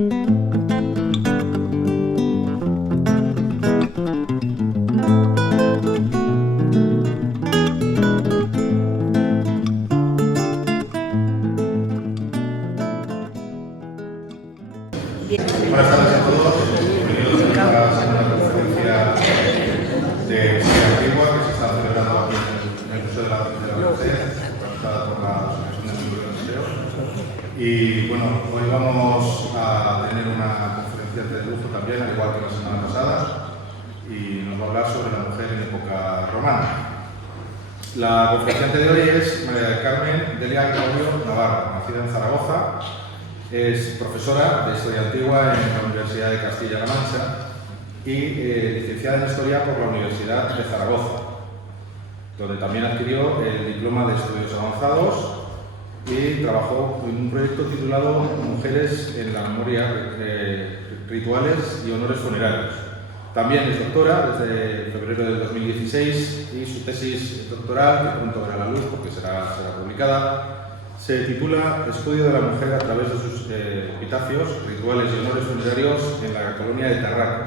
Buenas tardes a todos, bienvenidos a la segunda conferencia de Historia Antigua que se está celebrando aquí en el Museo de la Universidad, organizada por la Asociación de Miembros del Museo. Y bueno, hoy vamos a tener una conferencia de lujo también, al igual que la semana pasada, y nos va a hablar sobre la mujer en época romana. La conferenciante de hoy es María del Carmen Delia Claudio Navarro, nacida en Zaragoza. Es profesora de Historia Antigua en la Universidad de Castilla-La Mancha y licenciada en Historia por la Universidad de Zaragoza, donde también adquirió el diploma de Estudios Avanzados y trabajó en un proyecto titulado Mujeres en la Memoria, Rituales y Honores Funerarios. También es doctora desde febrero del 2016 y su tesis doctoral, que pronto verá la luz porque será publicada, se titula Estudio de la mujer a través de sus epitafios, rituales y honores funerarios en la colonia de Tarraco,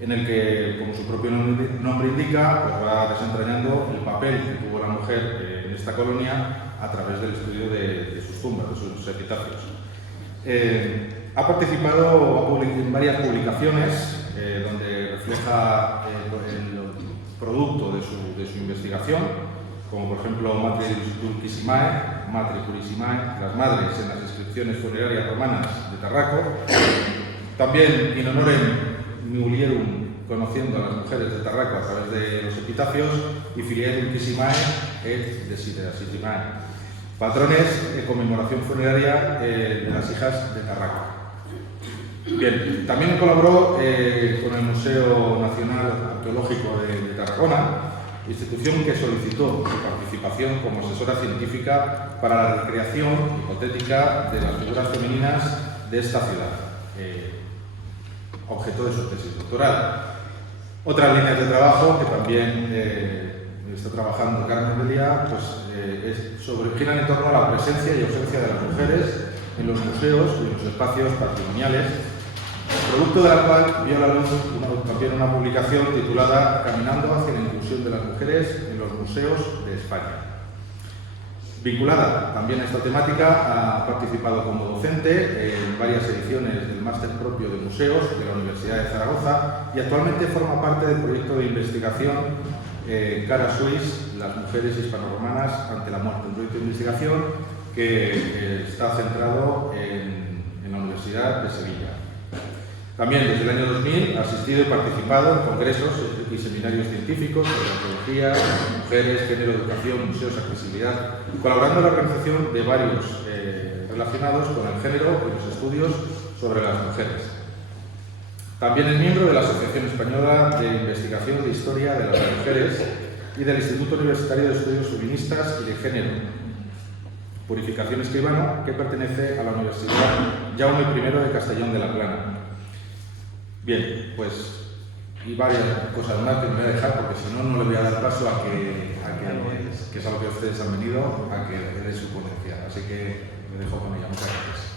en el que, como su propio nombre indica, pues va desentrañando el papel que tuvo la mujer en esta colonia a través del estudio de sus tumbas, de sus epitafios. Ha participado en varias publicaciones donde refleja el producto de su investigación, como por ejemplo Matri Dulcissimae, Matri Purisimae, las madres en las inscripciones funerarias romanas de Tarraco. También In Honorem Mulierum, conociendo a las mujeres de Tarraco a través de los epitafios, y Filiae Dulcissimae et Desiderationem, patrones de conmemoración funeraria de las hijas de Tarraco. Bien, también colaboró con el Museo Nacional Arqueológico de Tarragona, institución que solicitó su participación como asesora científica para la recreación hipotética de las figuras femeninas de esta ciudad, objeto de su tesis doctoral. Otras líneas de trabajo que también está trabajando Carmen Delia, pues, giran en torno a la presencia y ausencia de las mujeres en los museos y en los espacios patrimoniales, producto de la cual vio a la luz también una publicación titulada Caminando hacia la inclusión de las mujeres en los museos de España. Vinculada también a esta temática, ha participado como docente en varias ediciones del máster propio de museos de la Universidad de Zaragoza y actualmente forma parte del proyecto de investigación Cara Suis, las mujeres hispano-romanas ante la muerte, un proyecto de investigación que está centrado en la Universidad de Sevilla. También desde el año 2000 ha asistido y participado en congresos y seminarios científicos sobre arqueología, mujeres, género, educación, museos, accesibilidad, colaborando en la organización de varios relacionados con el género y los estudios sobre las mujeres. También es miembro de la Asociación Española de Investigación de Historia de las Mujeres y del Instituto Universitario de Estudios Feministas y de Género, Purificación Escribano, que pertenece a la Universidad Jaume I de Castellón de la Plana. Bien, pues, y varias cosas más que me voy a dejar porque si no, no le voy a dar paso a que es a lo que ustedes han venido, a que dé su ponencia. Así que me dejo con ella. Muchas gracias.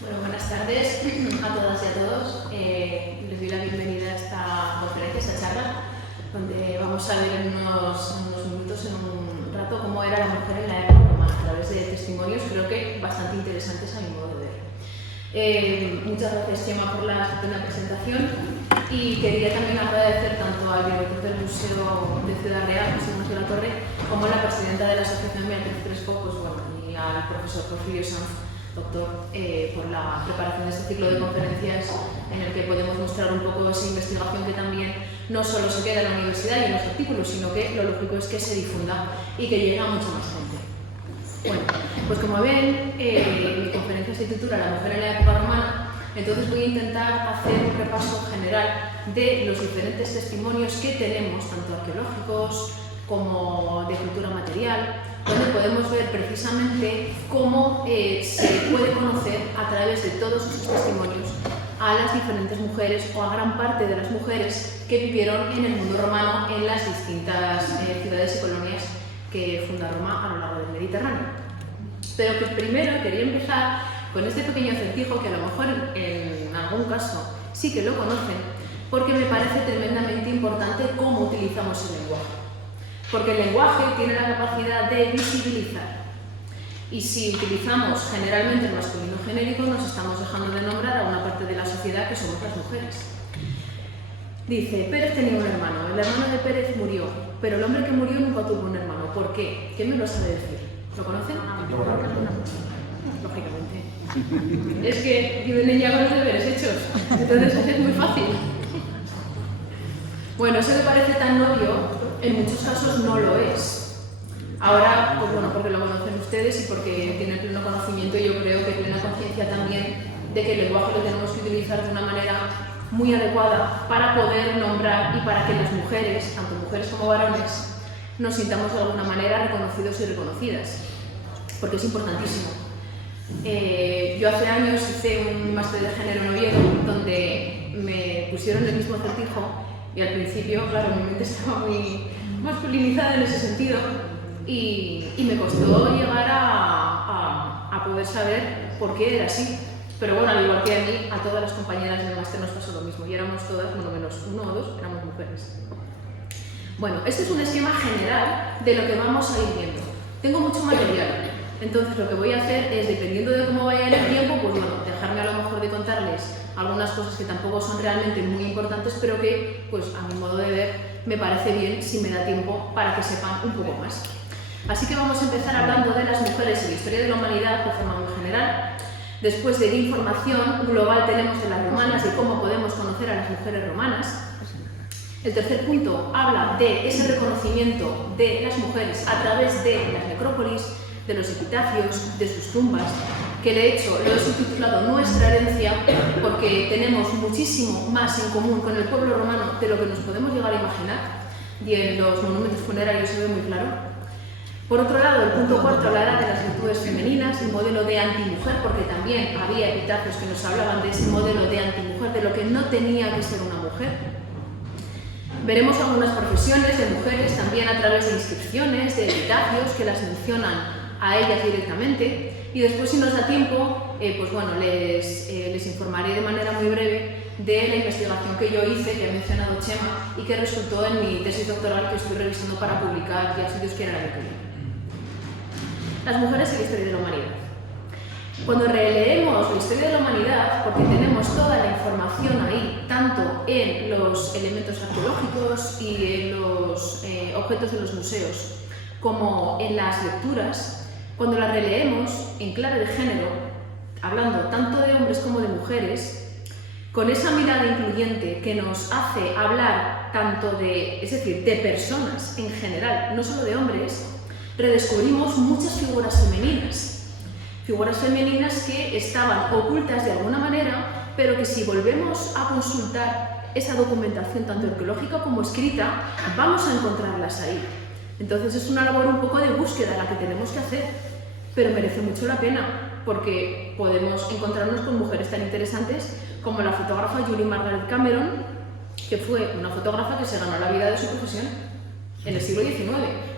Bueno, buenas tardes a todas y a todos. Les doy la bienvenida a esta conferencia, a esta charla, donde vamos a ver en unos minutos, en un rato, cómo era la mujer en la época romana, a través de testimonios, creo que bastante interesantes a mi modo de ver. Muchas gracias, Chema, por la estupenda presentación, y quería también agradecer tanto al director del Museo de Ciudad Real, José Ignacio Latorre, como a la presidenta de la Asociación Beatriz Crespo, pues bueno, y al profesor Porfirio Sanz, doctor, por la preparación de este ciclo de conferencias en el que podemos mostrar un poco esa investigación que también no solo se queda en la universidad y en los artículos, sino que lo lógico es que se difunda y que llegue a mucha más gente. Bueno, pues como ven, mi conferencia se titula La mujer en la época romana, entonces voy a intentar hacer un repaso general de los diferentes testimonios que tenemos, tanto arqueológicos como de cultura material, donde podemos ver precisamente cómo se puede conocer a través de todos esos testimonios a las diferentes mujeres o a gran parte de las mujeres que vivieron en el mundo romano en las distintas ciudades y colonias que funda Roma a lo largo del Mediterráneo. Pero que primero quería empezar con este pequeño acertijo que a lo mejor en algún caso sí que lo conocen, porque me parece tremendamente importante cómo utilizamos el lenguaje. Porque el lenguaje tiene la capacidad de visibilizar. Y si utilizamos generalmente el masculino genérico, nos estamos dejando de nombrar a una parte de la sociedad que somos las mujeres. Dice, Pérez tenía un hermano, el hermano de Pérez murió, pero el hombre que murió nunca tuvo un hermano. ¿Por qué? ¿Quién me lo sabe decir? ¿Lo conocen? Lógicamente. Es que viven ya con los deberes hechos, entonces es muy fácil. Bueno, eso que parece tan obvio, en muchos casos no lo es. Ahora, pues bueno, porque lo conocen ustedes y porque tienen pleno conocimiento y yo creo que plena conciencia también de que el lenguaje lo tenemos que utilizar de una manera muy adecuada para poder nombrar y para que las mujeres, tanto mujeres como varones, nos sintamos de alguna manera reconocidos y reconocidas, porque es importantísimo. Yo hace años hice un máster de género en Oviedo donde me pusieron el mismo acertijo y al principio, claro, mi mente estaba muy masculinizada en ese sentido y me costó llegar a poder saber por qué era así. Pero bueno, al igual que a mí, a todas las compañeras del máster nos pasó lo mismo y éramos todas, bueno, menos uno o dos, éramos mujeres. Bueno, este es un esquema general de lo que vamos a ir viendo. Tengo mucho material, entonces lo que voy a hacer es, dependiendo de cómo vaya el tiempo, pues bueno, dejarme a lo mejor de contarles algunas cosas que tampoco son realmente muy importantes, pero que, pues a mi modo de ver, me parece bien si me da tiempo para que sepan un poco más. Así que vamos a empezar hablando de las mujeres en la historia de la humanidad de forma muy general. Después de información global tenemos de las romanas y cómo podemos conocer a las mujeres romanas. El tercer punto habla de ese reconocimiento de las mujeres a través de las necrópolis, de los epitafios, de sus tumbas, que de hecho lo he subtitulado Nuestra herencia porque tenemos muchísimo más en común con el pueblo romano de lo que nos podemos llegar a imaginar y en los monumentos funerarios se ve muy claro. Por otro lado, el punto cuarto hablará de las virtudes femeninas, el modelo de antimujer, porque también había epitafios que nos hablaban de ese modelo de antimujer, de lo que no tenía que ser una mujer. Veremos algunas profesiones de mujeres también a través de inscripciones, de epitafios que las mencionan a ellas directamente. Y después, si nos da tiempo, pues bueno, les informaré de manera muy breve de la investigación que yo hice, que ha mencionado Chema, y que resultó en mi tesis doctoral que estoy revisando para publicar ya, si Dios quiere, el año que viene. Las mujeres en la historia de la humanidad. Cuando releemos la historia de la humanidad, porque tenemos toda la información ahí, tanto en los elementos arqueológicos y en los objetos de los museos, como en las lecturas, cuando la releemos en clave de género, hablando tanto de hombres como de mujeres, con esa mirada incluyente que nos hace hablar tanto de, es decir, de personas en general, no solo de hombres, redescubrimos muchas figuras femeninas que estaban ocultas de alguna manera, pero que si volvemos a consultar esa documentación tanto arqueológica como escrita, vamos a encontrarlas ahí. Entonces es una labor un poco de búsqueda la que tenemos que hacer, pero merece mucho la pena, porque podemos encontrarnos con mujeres tan interesantes como la fotógrafa Julie Margaret Cameron, que fue una fotógrafa que se ganó la vida de su profesión en el siglo XIX.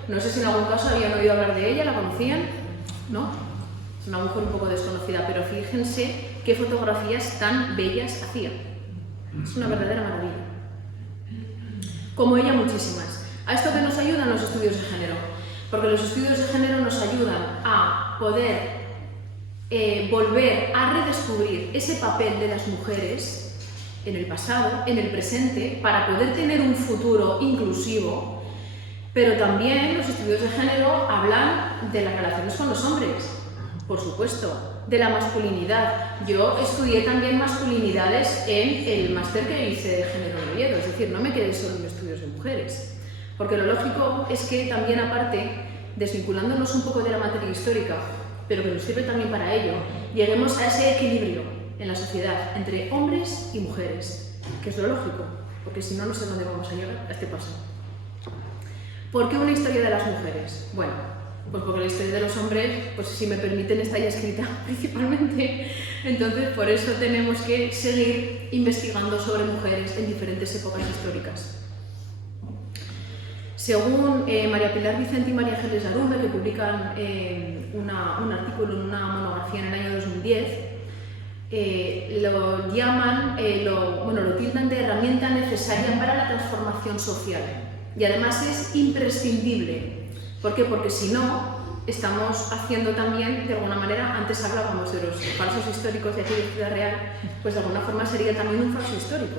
No sé si en algún caso habían oído hablar de ella, ¿la conocían? ¿No? Es una mujer un poco desconocida, pero fíjense qué fotografías tan bellas hacía. Es una verdadera maravilla. Como ella, muchísimas. ¿A esto que nos ayudan los estudios de género? Porque los estudios de género nos ayudan a poder volver a redescubrir ese papel de las mujeres en el pasado, en el presente, para poder tener un futuro inclusivo. Pero también los estudios de género hablan de las relaciones con los hombres, por supuesto, de la masculinidad. Yo estudié también masculinidades en el máster que hice de género en Oviedo, es decir, no me quedé solo en estudios de mujeres. Porque lo lógico es que también, aparte, desvinculándonos un poco de la materia histórica, pero que nos sirve también para ello, lleguemos a ese equilibrio en la sociedad entre hombres y mujeres, que es lo lógico, porque si no, no sé dónde vamos a llegar a este paso. ¿Por qué una historia de las mujeres? Bueno, pues porque la historia de los hombres, pues si me permiten, está ya escrita principalmente. Entonces, por eso tenemos que seguir investigando sobre mujeres en diferentes épocas históricas. Según María Pilar Vicente y María Ángeles Arume, que publican un artículo en una monografía en el año 2010, lo llaman, lo tildan de herramienta necesaria para la transformación social. Y además es imprescindible. ¿Por qué? Porque si no, estamos haciendo también, de alguna manera, antes hablábamos de los falsos históricos de aquí de Ciudad Real, pues de alguna forma sería también un falso histórico.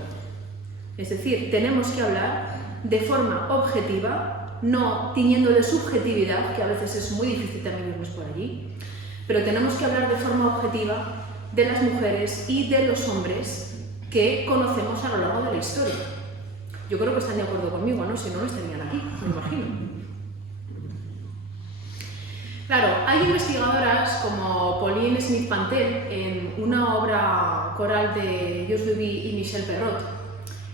Es decir, tenemos que hablar de forma objetiva, no tiñendo de subjetividad, que a veces es muy difícil también irnos por allí, pero tenemos que hablar de forma objetiva de las mujeres y de los hombres que conocemos a lo largo de la historia. Yo creo que están de acuerdo conmigo, ¿no? Si no, no estarían aquí, me imagino. Claro, hay investigadoras como Pauline Smith-Pantel en una obra coral de Georges Duby y Michel Perrot,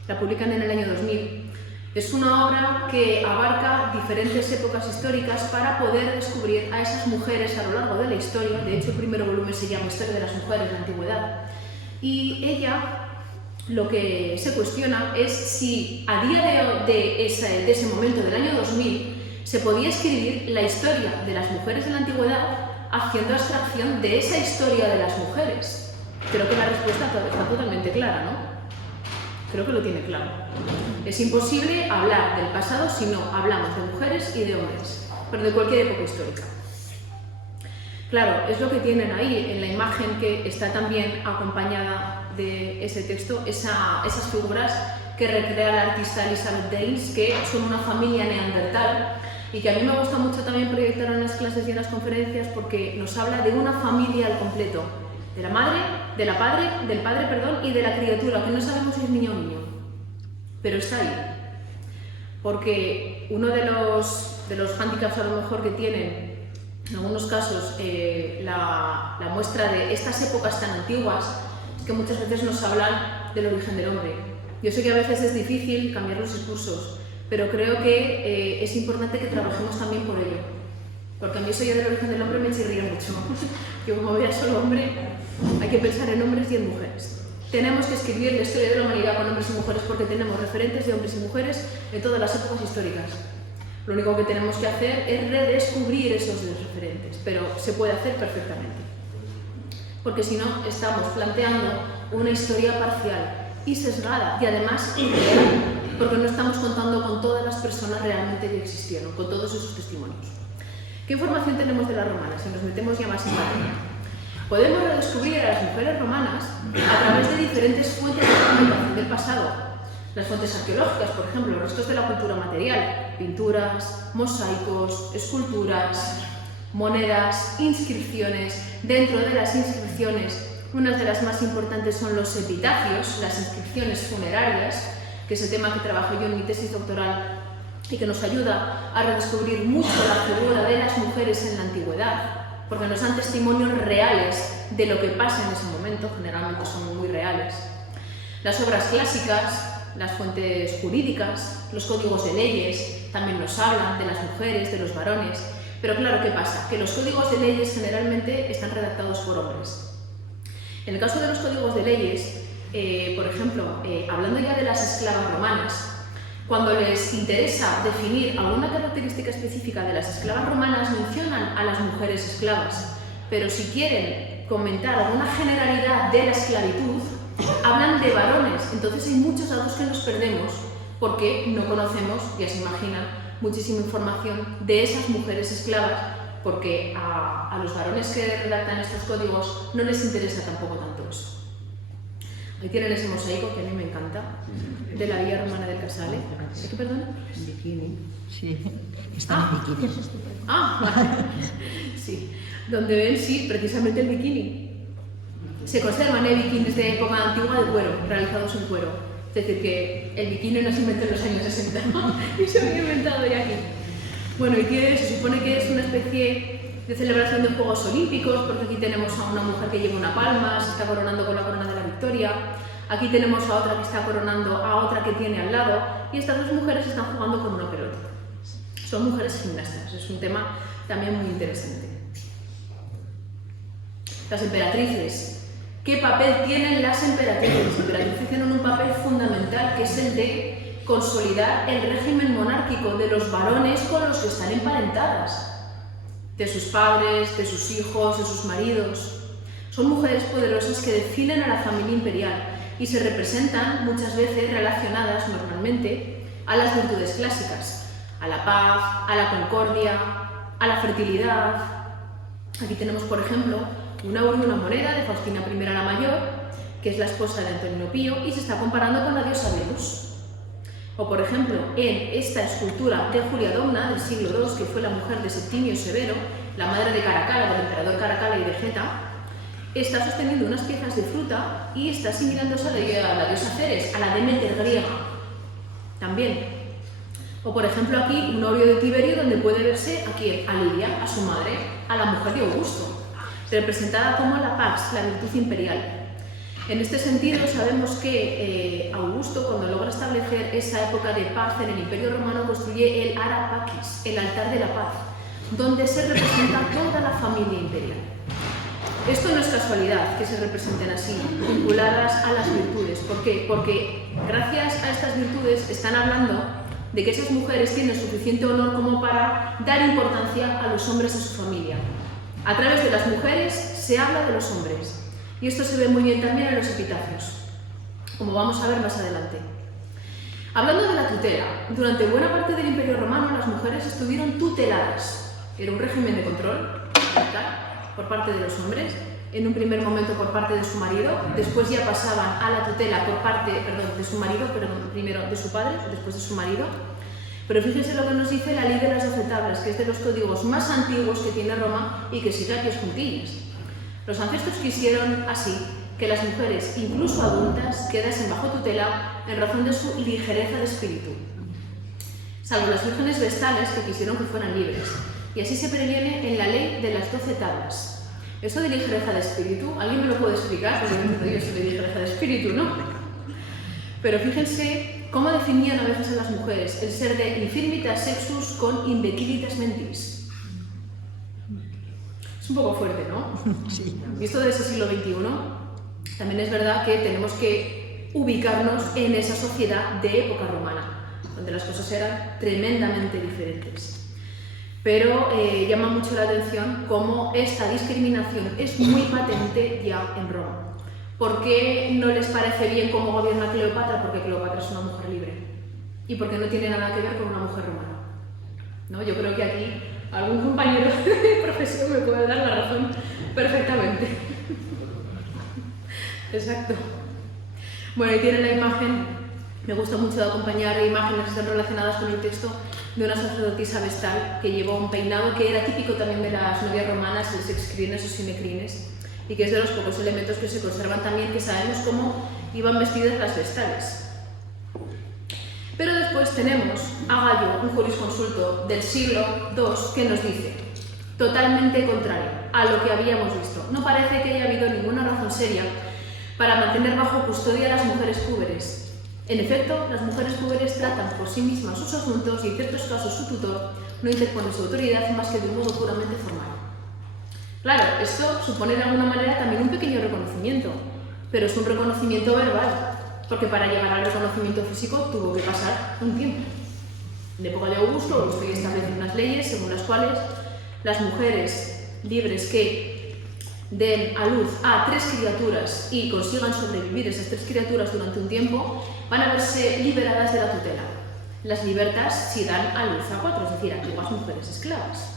la publican en el año 2000. Es una obra que abarca diferentes épocas históricas para poder descubrir a esas mujeres a lo largo de la historia. De hecho, el primer volumen se llama Historia de las mujeres en la antigüedad. Y ella lo que se cuestiona es si a día de ese momento, del año 2000, se podía escribir la historia de las mujeres en la antigüedad haciendo abstracción de esa historia de las mujeres. Creo que la respuesta está totalmente clara, ¿no? Creo que lo tiene claro. Es imposible hablar del pasado si no hablamos de mujeres y de hombres, pero de cualquier época histórica. Claro, es lo que tienen ahí en la imagen que está también acompañada de ese texto, esas figuras que recrea la artista Elizabeth Daines, que son una familia neandertal y que a mí me gusta mucho también proyectar en las clases y en las conferencias porque nos habla de una familia al completo. De la madre, del padre, y de la criatura, que no sabemos si es niño o niño, pero está ahí. Porque uno de los hándicaps a lo mejor que tienen, en algunos casos, la muestra de estas épocas tan antiguas, es que muchas veces nos hablan del origen del hombre. Yo sé que a veces es difícil cambiar los discursos, pero creo que es importante que trabajemos también por ello. Porque a mí eso ya del origen del hombre me chirría mucho. Yo como vea solo hombre, hay que pensar en hombres y en mujeres. Tenemos que escribir la historia de la humanidad con hombres y mujeres porque tenemos referentes de hombres y mujeres en todas las épocas históricas. Lo único que tenemos que hacer es redescubrir esos referentes, pero se puede hacer perfectamente. Porque si no, estamos planteando una historia parcial y sesgada y además irreal, porque no estamos contando con todas las personas realmente que existieron, con todos esos testimonios. ¿Qué información tenemos de las romanas? Si nos metemos ya más en materia. Podemos redescubrir a las mujeres romanas a través de diferentes fuentes de documentación del pasado. Las fuentes arqueológicas, por ejemplo, los restos de la cultura material, pinturas, mosaicos, esculturas, monedas, inscripciones. Dentro de las inscripciones, unas de las más importantes son los epitafios, las inscripciones funerarias, que es el tema que trabajo yo en mi tesis doctoral y que nos ayuda a redescubrir mucho la figura de las mujeres en la antigüedad, porque nos dan testimonios reales de lo que pasa en ese momento, generalmente son muy reales. Las obras clásicas, las fuentes jurídicas, los códigos de leyes, también nos hablan de las mujeres, de los varones, pero claro, ¿qué pasa? Que los códigos de leyes generalmente están redactados por hombres. En el caso de los códigos de leyes, por ejemplo, hablando ya de las esclavas romanas, cuando les interesa definir alguna característica específica de las esclavas romanas, mencionan a las mujeres esclavas, pero si quieren comentar alguna generalidad de la esclavitud, hablan de varones. Entonces hay muchos datos que nos perdemos porque no conocemos, ya se imaginan, muchísima información de esas mujeres esclavas, porque a los varones que redactan estos códigos no les interesa tampoco tanto eso. Ahí tienen ese mosaico que a mí me encanta, de la Vía Romana del Casale. ¿De qué, perdona? En bikini. Sí, está en bikini. Vale. Sí, donde ven, sí, precisamente el bikini. Se conservan bikinis de época antigua de cuero, realizados en cuero. Es decir, que el bikini no se inventó en los años 60 y se había inventado ya aquí. Bueno, y que se supone que es una especie de celebración de Juegos Olímpicos, porque aquí tenemos a una mujer que lleva una palma, se está coronando con la corona de la victoria. Aquí tenemos a otra que está coronando a otra que tiene al lado, y estas dos mujeres están jugando con una pelota. Son mujeres gimnastas, es un tema también muy interesante. Las emperatrices. ¿Qué papel tienen las emperatrices? Las emperatrices tienen un papel fundamental, que es el de consolidar el régimen monárquico de los varones con los que están emparentadas, de sus padres, de sus hijos, de sus maridos. Son mujeres poderosas que definen a la familia imperial y se representan muchas veces relacionadas normalmente a las virtudes clásicas, a la paz, a la concordia, a la fertilidad. Aquí tenemos, por ejemplo, un euro y una moneda de Faustina I la Mayor, que es la esposa de Antonino Pío, y se está comparando con la diosa Venus. O, por ejemplo, en esta escultura de Julia Domna del siglo II, que fue la mujer de Septimio Severo, la madre de Caracalla, del emperador Caracalla y de Geta, está sosteniendo unas piezas de fruta y está asimilándose a la diosa Ceres, a la Demeter griega, también. O, por ejemplo, aquí un Orio de Tiberio, donde puede verse aquí a Lidia, a su madre, a la mujer de Augusto, representada como la Pax, la virtud imperial. En este sentido, sabemos que Augusto, cuando logra establecer esa época de paz en el Imperio Romano, construye el Ara Pacis, el altar de la paz, donde se representa toda la familia imperial. Esto no es casualidad que se representen así, vinculadas a las virtudes. ¿Por qué? Porque gracias a estas virtudes están hablando de que esas mujeres tienen suficiente honor como para dar importancia a los hombres de su familia. A través de las mujeres se habla de los hombres. Y esto se ve muy bien también en los epitafios, como vamos a ver más adelante. Hablando de la tutela, durante buena parte del Imperio Romano las mujeres estuvieron tuteladas. Era un régimen de control por parte de los hombres, en un primer momento por parte de su marido, después ya pasaban a la tutela por parte, de su marido, primero de su padre, después de su marido. Pero fíjense lo que nos dice la Ley de las 12 Tablas, que es de los códigos más antiguos que tiene Roma y que sigue a pies juntillas. Los ancestros quisieron así que las mujeres, incluso adultas, quedasen bajo tutela en razón de su ligereza de espíritu, salvo las vírgenes vestales que quisieron que fueran libres. Y así se previene en la Ley de las 12 Tablas. Eso de ligereza de espíritu, ¿alguien me lo puede explicar? Porque yo soy de ligereza de espíritu, ¿no? Pero fíjense cómo definían a veces a las mujeres el ser de infirmitas sexus con imbecilitas mentis. Es un poco fuerte, ¿no? Sí. Visto desde el siglo XXI, también es verdad que tenemos que ubicarnos en esa sociedad de época romana, donde las cosas eran tremendamente diferentes. Pero llama mucho la atención cómo esta discriminación es muy patente ya en Roma. ¿Por qué no les parece bien cómo gobierna Cleopatra? Porque Cleopatra es una mujer libre. Y porque no tiene nada que ver con una mujer romana, ¿no? Yo creo que aquí algún compañero de profesión me puede dar la razón perfectamente. Exacto. Bueno, ahí tienen la imagen. Me gusta mucho acompañar imágenes que están relacionadas con el texto de una sacerdotisa vestal que llevó un peinado que era típico también de las novias romanas, el sexcrines o sinecrines, y que es de los pocos elementos que se conservan también, que sabemos cómo iban vestidas las vestales. Pero después tenemos a Gallo, un jurisconsulto del siglo II, que nos dice, totalmente contrario a lo que habíamos visto. No parece que haya habido ninguna razón seria para mantener bajo custodia a las mujeres púberes. En efecto, las mujeres púberes tratan por sí mismas sus asuntos y en ciertos casos su tutor no interpone su autoridad más que de un modo puramente formal. Claro, esto supone de alguna manera también un pequeño reconocimiento, pero es un reconocimiento verbal, porque para llegar al reconocimiento físico tuvo que pasar un tiempo. En la época de Augusto, Augusto ya establece unas leyes según las cuales las mujeres libres que den a luz a 3 criaturas y consigan sobrevivir esas 3 criaturas durante un tiempo, van a verse liberadas de la tutela. Las libertas si dan a luz a 4, es decir, antiguas mujeres esclavas.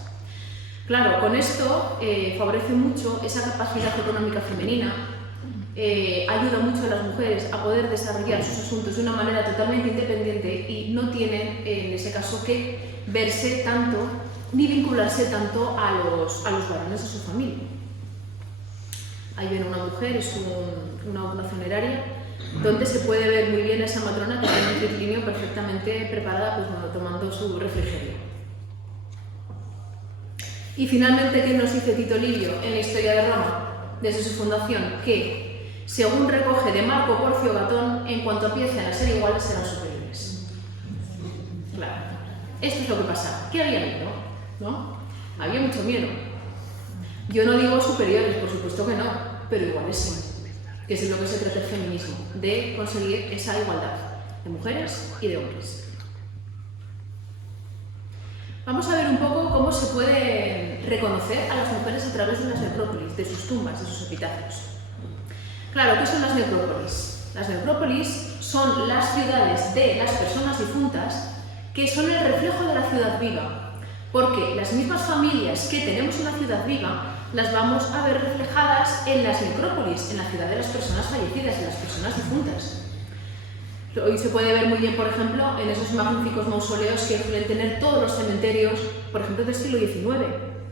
Claro, con esto favorece mucho esa capacidad económica femenina, ayuda mucho a las mujeres a poder desarrollar sus asuntos de una manera totalmente independiente y no tienen, en ese caso, que verse tanto ni vincularse tanto a los varones de su familia. Ahí viene una mujer, es una funeraria, donde se puede ver muy bien a esa matrona que tiene un triclinio perfectamente preparada, pues bueno, tomando su refrigerio. Y finalmente, ¿qué nos dice Tito Livio en la historia de Roma, desde su fundación? Que, según recoge de Marco Porcio Gatón, en cuanto empiecen a ser iguales serán superiores. Claro, esto es lo que pasa. ¿Qué había miedo? ¿No? Había mucho miedo. Yo no digo superiores, por supuesto que no, pero iguales sí, que es de lo que se trata el feminismo, de conseguir esa igualdad. de mujeres y de hombres. Vamos a ver un poco cómo se puede reconocer a las mujeres a través de las necrópolis, de sus tumbas, de sus epitafios. Claro, ¿qué son las necrópolis? Las necrópolis son las ciudades de las personas difuntas que son el reflejo de la ciudad viva, porque las mismas familias que tenemos en la ciudad viva las vamos a ver reflejadas en las necrópolis, en la ciudad de las personas fallecidas, de las personas difuntas. Hoy se puede ver muy bien, por ejemplo, en esos magníficos mausoleos que suelen tener todos los cementerios, por ejemplo, del siglo XIX,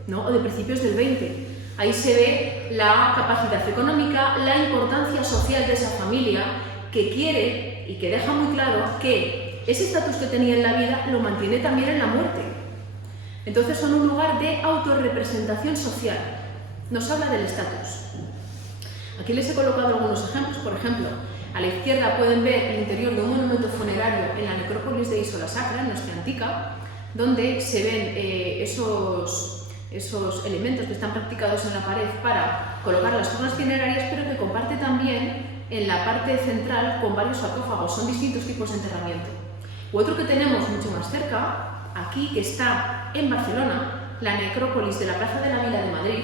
¿no? O de principios del XX. Ahí se ve la capacidad económica, la importancia social de esa familia que quiere y que deja muy claro que ese estatus que tenía en la vida lo mantiene también en la muerte. Entonces son un lugar de autorrepresentación social. Nos habla del estatus. Aquí les he colocado algunos ejemplos. Por ejemplo, a la izquierda pueden ver el interior de un monumento funerario en la necrópolis de Isola Sacra, en Nostra Antica, donde se ven esos elementos que están practicados en la pared para colocar las urnas funerarias, pero que comparte también en la parte central con varios sarcófagos. Son distintos tipos de enterramiento. Otro que tenemos mucho más cerca, aquí, que está en Barcelona, la necrópolis de la Plaza de la Vila de Madrid,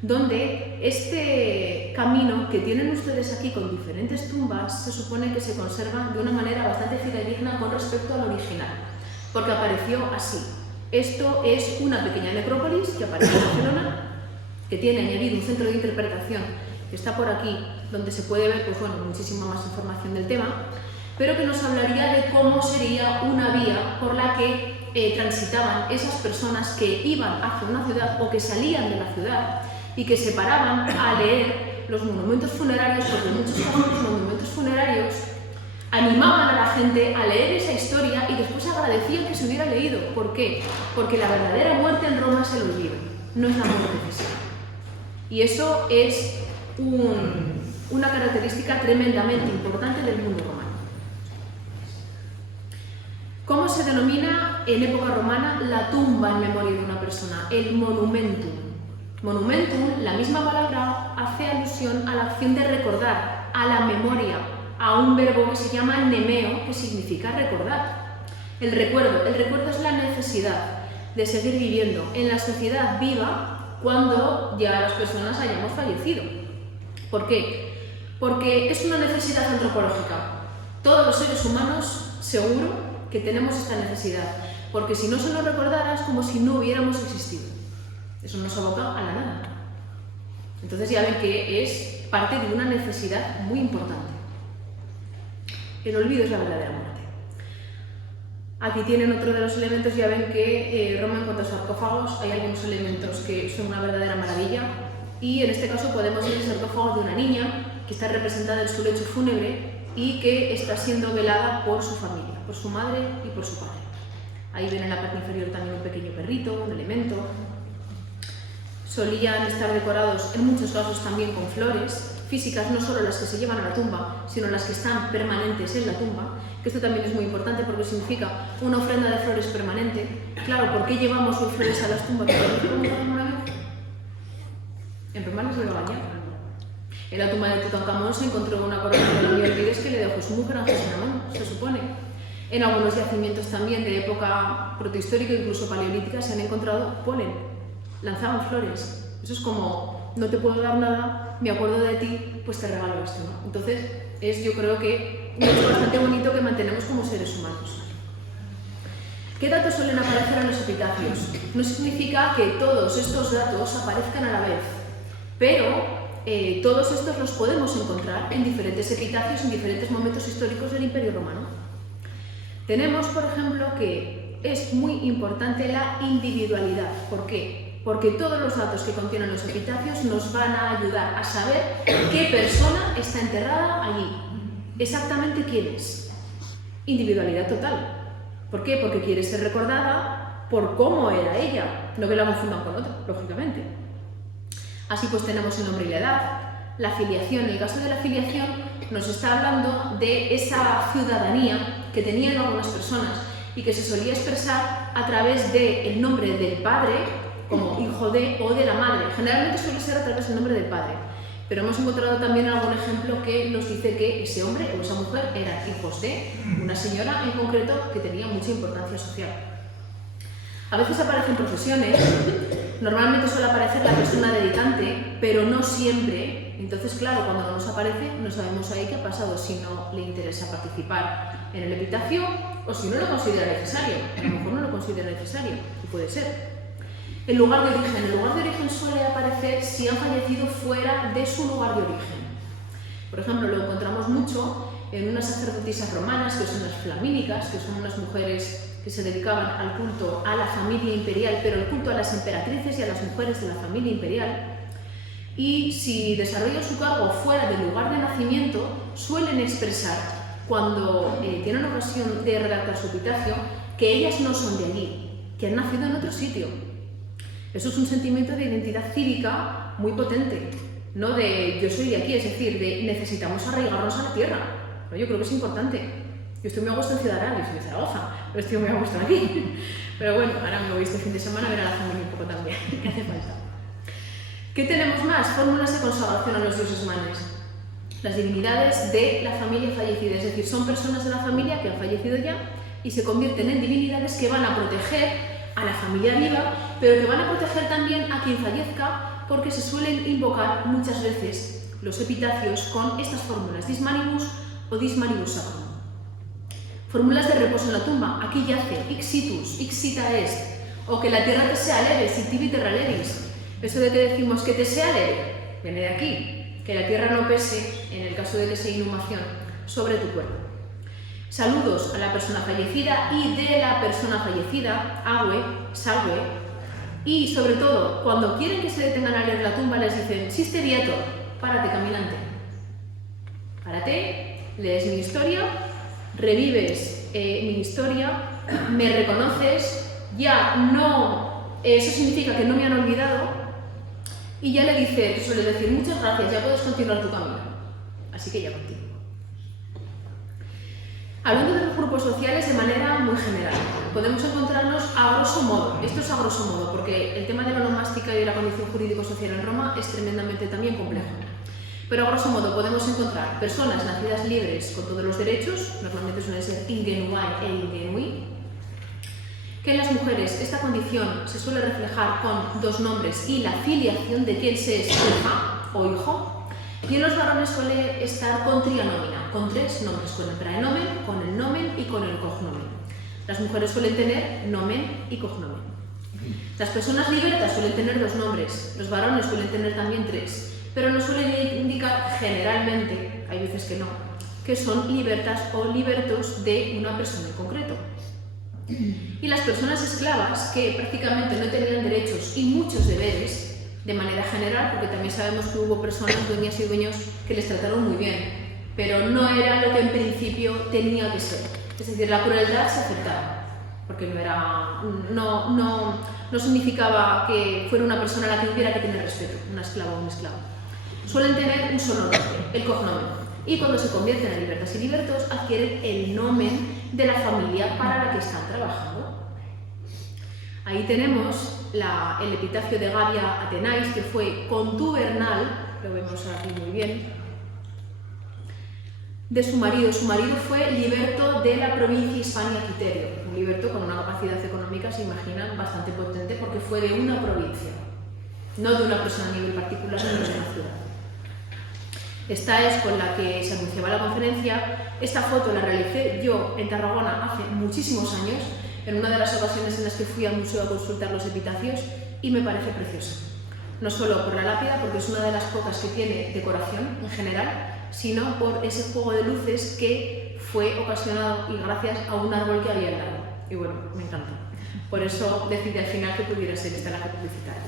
donde este camino que tienen ustedes aquí con diferentes tumbas se supone que se conserva de una manera bastante fidedigna con respecto al original, porque apareció así. Esto es una pequeña necrópolis que aparece en Barcelona, que tiene añadido un centro de interpretación que está por aquí, donde se puede ver pues, bueno, muchísima más información del tema, pero que nos hablaría de cómo sería una vía por la que transitaban esas personas que iban hacia una ciudad o que salían de la ciudad y que se paraban a leer los monumentos funerarios, porque en muchos casos los monumentos funerarios animaban a la gente a leer esa historia y después agradecían que se hubiera leído. ¿Por qué? Porque la verdadera muerte en Roma es el olvido, no es la muerte física. Y eso es una característica tremendamente importante del mundo romano. ¿Cómo se denomina en época romana la tumba en memoria de una persona? El monumentum. Monumentum, la misma palabra, hace alusión a la acción de recordar, a la memoria, a un verbo que se llama nemeo, que significa recordar. El recuerdo es la necesidad de seguir viviendo en la sociedad viva cuando ya las personas hayamos fallecido. ¿Por qué? Porque es una necesidad antropológica. Todos los seres humanos, seguro que tenemos esta necesidad, porque si no se nos recordara es como si no hubiéramos existido. Eso nos aboca a la nada. Entonces ya ven que es parte de una necesidad muy importante. El olvido es la verdadera muerte. Aquí tienen otro de los elementos. Ya ven que Roma, en cuanto a sarcófagos, hay algunos elementos que son una verdadera maravilla, y en este caso podemos ver el sarcófago de una niña que está representada en su lecho fúnebre y que está siendo velada por su familia, por su madre y por su padre. Ahí ven en la parte inferior también un pequeño perrito, un elemento. Solían estar decorados en muchos casos también con flores físicas, no solo las que se llevan a la tumba, sino las que están permanentes en la tumba, que esto también es muy importante porque significa una ofrenda de flores permanente. Claro, ¿por qué llevamos hoy flores a las tumbas? En Roma las llevaban ya. En la tumba de Tutankamón se encontró una corona de Leonidas que le dejó su mujer Anges en la mano, se supone. En algunos yacimientos también de época protohistórica, incluso paleolítica, se han encontrado polen. Lanzaban flores. Eso es como, no te puedo dar nada, me acuerdo de ti, pues te regalo esto, ¿no? Entonces, yo creo que es bastante bonito que mantenemos como seres humanos. ¿Qué datos suelen aparecer en los epitafios? No significa que todos estos datos aparezcan a la vez, pero todos estos los podemos encontrar en diferentes epitafios en diferentes momentos históricos del Imperio Romano. Tenemos, por ejemplo, que es muy importante la individualidad. ¿Por qué? Porque todos los datos que contienen los epitafios nos van a ayudar a saber qué persona está enterrada allí. Exactamente quién es. Individualidad total. ¿Por qué? Porque quiere ser recordada por cómo era ella, no que la confundan con otra, lógicamente. Así pues tenemos el nombre y la edad, la filiación. En el caso de la filiación nos está hablando de esa ciudadanía que tenían algunas personas y que se solía expresar a través del nombre del padre, como hijo de, o de la madre. Generalmente suele ser a través del nombre del padre, Pero hemos encontrado también algún ejemplo que nos dice que ese hombre o esa mujer eran hijos de una señora en concreto que tenía mucha importancia social. A veces aparecen profesiones, normalmente suele aparecer la persona dedicante, pero no siempre. Entonces, claro, cuando no nos aparece, no sabemos ahí qué ha pasado, si no le interesa participar en el epitafio o si no lo considera necesario. A lo mejor no lo considera necesario, y puede ser. El lugar de origen. El lugar de origen suele aparecer si han fallecido fuera de su lugar de origen. Por ejemplo, lo encontramos mucho en unas sacerdotisas romanas, que son las flamínicas, que son unas mujeres que se dedicaban al culto a la familia imperial, pero el culto a las emperatrices y a las mujeres de la familia imperial. Y si desarrollan su cargo fuera del lugar de nacimiento, suelen expresar, cuando tienen ocasión de redactar su epitafio, que ellas no son de allí, que han nacido en otro sitio. Eso es un sentimiento de identidad cívica muy potente, no de yo soy de aquí, es decir, de necesitamos arraigarnos a la tierra. Pero yo creo que es importante. Yo estoy muy a gusto en Ciudad Real, yo soy de Zaragoza, pero estoy muy a gusto aquí. Pero bueno, ahora me voy este fin de semana a ver a la familia un poco también, que hace falta. ¿Qué tenemos más? Fórmulas de consagración a los dioses manes. Las divinidades de la familia fallecida, es decir, son personas de la familia que han fallecido ya y se convierten en divinidades que van a proteger a la familia viva, pero que van a proteger también a quien fallezca, porque se suelen invocar muchas veces los epitafios con estas fórmulas, dis manibus o dis manibus sacrum. Fórmulas de reposo en la tumba, aquí yace, ixitus, ixita est, o que la tierra te sea leve, si tibi terra levis. Eso de que decimos que te sea leve, viene de aquí, que la tierra no pese, en el caso de que sea inhumación, sobre tu cuerpo. Saludos a la persona fallecida y de la persona fallecida, agüe, salve, y sobre todo, cuando quieren que se detengan a leer la tumba, les dicen, siste viator, párate caminante. Párate, lees mi historia, revives mi historia, me reconoces, ya no, eso significa que no me han olvidado, y ya le dice, suele decir, muchas gracias, ya puedes continuar tu camino. Así que ya continúo. Hablando de los grupos sociales de manera muy general, podemos encontrarnos a grosso modo, esto es a grosso modo, porque el tema de la onomástica y de la condición jurídico-social en Roma es tremendamente también complejo. Pero a grosso modo podemos encontrar personas nacidas libres con todos los derechos, normalmente suelen ser ingenuae e ingenui, que en las mujeres esta condición se suele reflejar con dos nombres y la filiación de quien se es hija o hijo, y en los varones suele estar con trianómina, con tres nombres, con el praenomen, con el nomen y con el cognomen. Las mujeres suelen tener nomen y cognomen. Las personas libertas suelen tener dos nombres, los varones suelen tener también tres, pero no suelen indicar generalmente, hay veces que no, que son libertas o libertos de una persona en concreto. Y las personas esclavas, que prácticamente no tenían derechos y muchos deberes, de manera general, porque también sabemos que hubo personas, dueñas y dueños, que les trataron muy bien, pero no era lo que en principio tenía que ser. Es decir, la crueldad se aceptaba, porque no significaba que fuera una persona a la que hubiera que tener respeto, una esclava o un esclavo. Suelen tener un solo nombre, el cognomen, y cuando se convierten en libertas y libertos adquieren el nomen de la familia para la que están trabajando. Ahí tenemos el epitafio de Gavia Athenais, que fue contubernal, lo vemos aquí muy bien, de su marido. Su marido fue liberto de la provincia Hispania Quiterio, un liberto con una capacidad económica, se imaginan, bastante potente, porque fue de una provincia, no de una persona a nivel particular, sino de una ciudad. Esta es con la que se anunciaba la conferencia. Esta foto la realicé yo en Tarragona hace muchísimos años, en una de las ocasiones en las que fui al museo a consultar los epitafios, y me parece preciosa. No solo por la lápida, porque es una de las pocas que tiene decoración en general, sino por ese juego de luces que fue ocasionado y gracias a un árbol que había al lado. Y bueno, me encantó. Por eso decidí al final que pudiera ser esta la que publicitaria.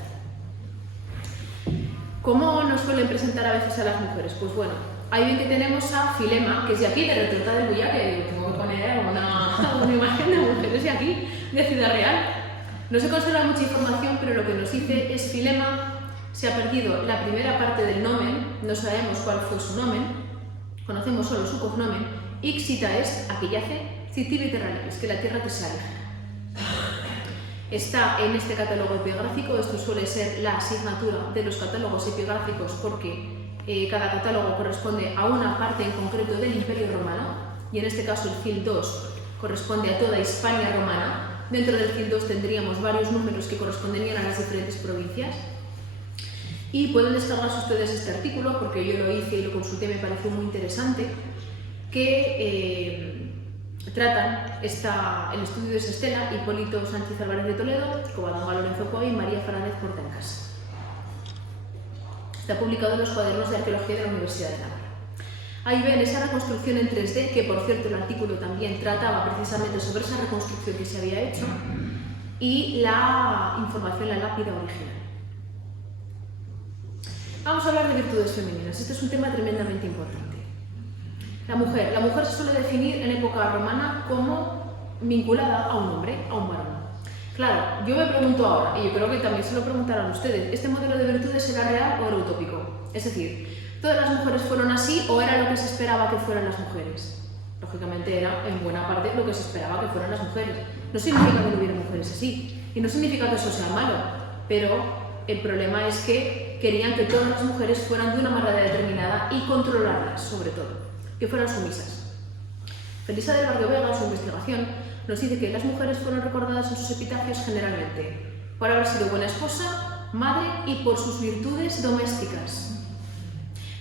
¿Cómo nos suelen presentar a veces a las mujeres? Pues bueno, ahí bien que tenemos a Filema, que es de aquí, de Retorta del Bulla, que tengo que poner una imagen de mujeres de aquí, de Ciudad Real. No se conserva mucha información, pero lo que nos dice es Filema se ha perdido la primera parte del nomen, no sabemos cuál fue su nomen, conocemos solo su cognomen, ixita est, aquí yace, citibi terra levis, que la tierra te sea ligera. Está en este catálogo epigráfico, esto suele ser la asignatura de los catálogos epigráficos porque cada catálogo corresponde a una parte en concreto del Imperio Romano, y en este caso el CIL 2 corresponde a toda Hispania romana. Dentro del CIL 2 tendríamos varios números que corresponderían a las diferentes provincias. Y pueden descargarse ustedes este artículo, porque yo lo hice y lo consulté, me pareció muy interesante, que tratan el estudio de Sestela, Hipólito Sánchez Álvarez de Toledo, Covadonga Lorenzo Coy y María Fernández Porta en Casa. Está publicado en los cuadernos de arqueología de la Universidad de Navarra. Ahí ven esa reconstrucción en 3D, que por cierto el artículo también trataba precisamente sobre esa reconstrucción que se había hecho, y la información en la lápida original. Vamos a hablar de virtudes femeninas. Este es un tema tremendamente importante. La mujer se suele definir en época romana como vinculada a un hombre, a un varón. Claro, yo me pregunto ahora, y yo creo que también se lo preguntarán ustedes, ¿este modelo de virtudes era real o era utópico? Es decir, ¿todas las mujeres fueron así o era lo que se esperaba que fueran las mujeres? Lógicamente era, en buena parte, lo que se esperaba que fueran las mujeres. No significa que no hubiera mujeres así, y no significa que eso sea malo, pero el problema es que querían que todas las mujeres fueran de una manera determinada y controlarlas, sobre todo, que fueran sumisas. Felisa del Barrio Vega, en su investigación, nos dice que las mujeres fueron recordadas en sus epitafios generalmente por haber sido buena esposa, madre y por sus virtudes domésticas.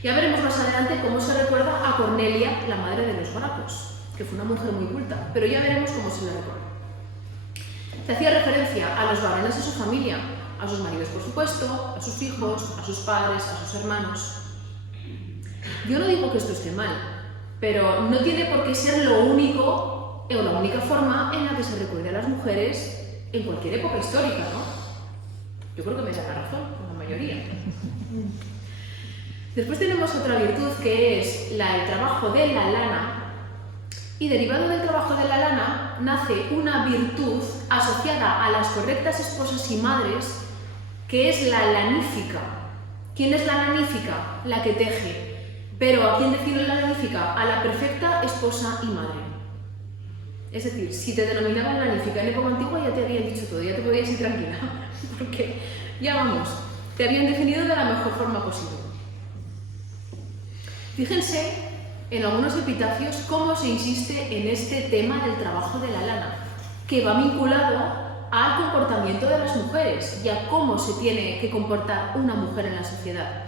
Ya veremos más adelante cómo se recuerda a Cornelia, la madre de los Gracos, que fue una mujer muy culta, pero ya veremos cómo se la recuerda. Se hacía referencia a los varones de su familia, a sus maridos por supuesto, a sus hijos, a sus padres, a sus hermanos. Yo no digo que esto esté mal, pero no tiene por qué ser lo único o la única forma en la que se recuerde a las mujeres en cualquier época histórica, ¿no? Yo creo que me da la razón, la mayoría. Después tenemos otra virtud que es el trabajo de la lana, y derivado del trabajo de la lana nace una virtud asociada a las correctas esposas y madres, que es la lanífica. ¿Quién es la lanífica? La que teje. Pero ¿a quién decirle la lanífica? A la perfecta esposa y madre. Es decir, si te denominaban lanífica en época antigua ya te habían dicho todo, ya te podías ir tranquila, porque ya vamos, te habían definido de la mejor forma posible. Fíjense en algunos epitafios cómo se insiste en este tema del trabajo de la lana, que va vinculado al comportamiento de las mujeres y a cómo se tiene que comportar una mujer en la sociedad.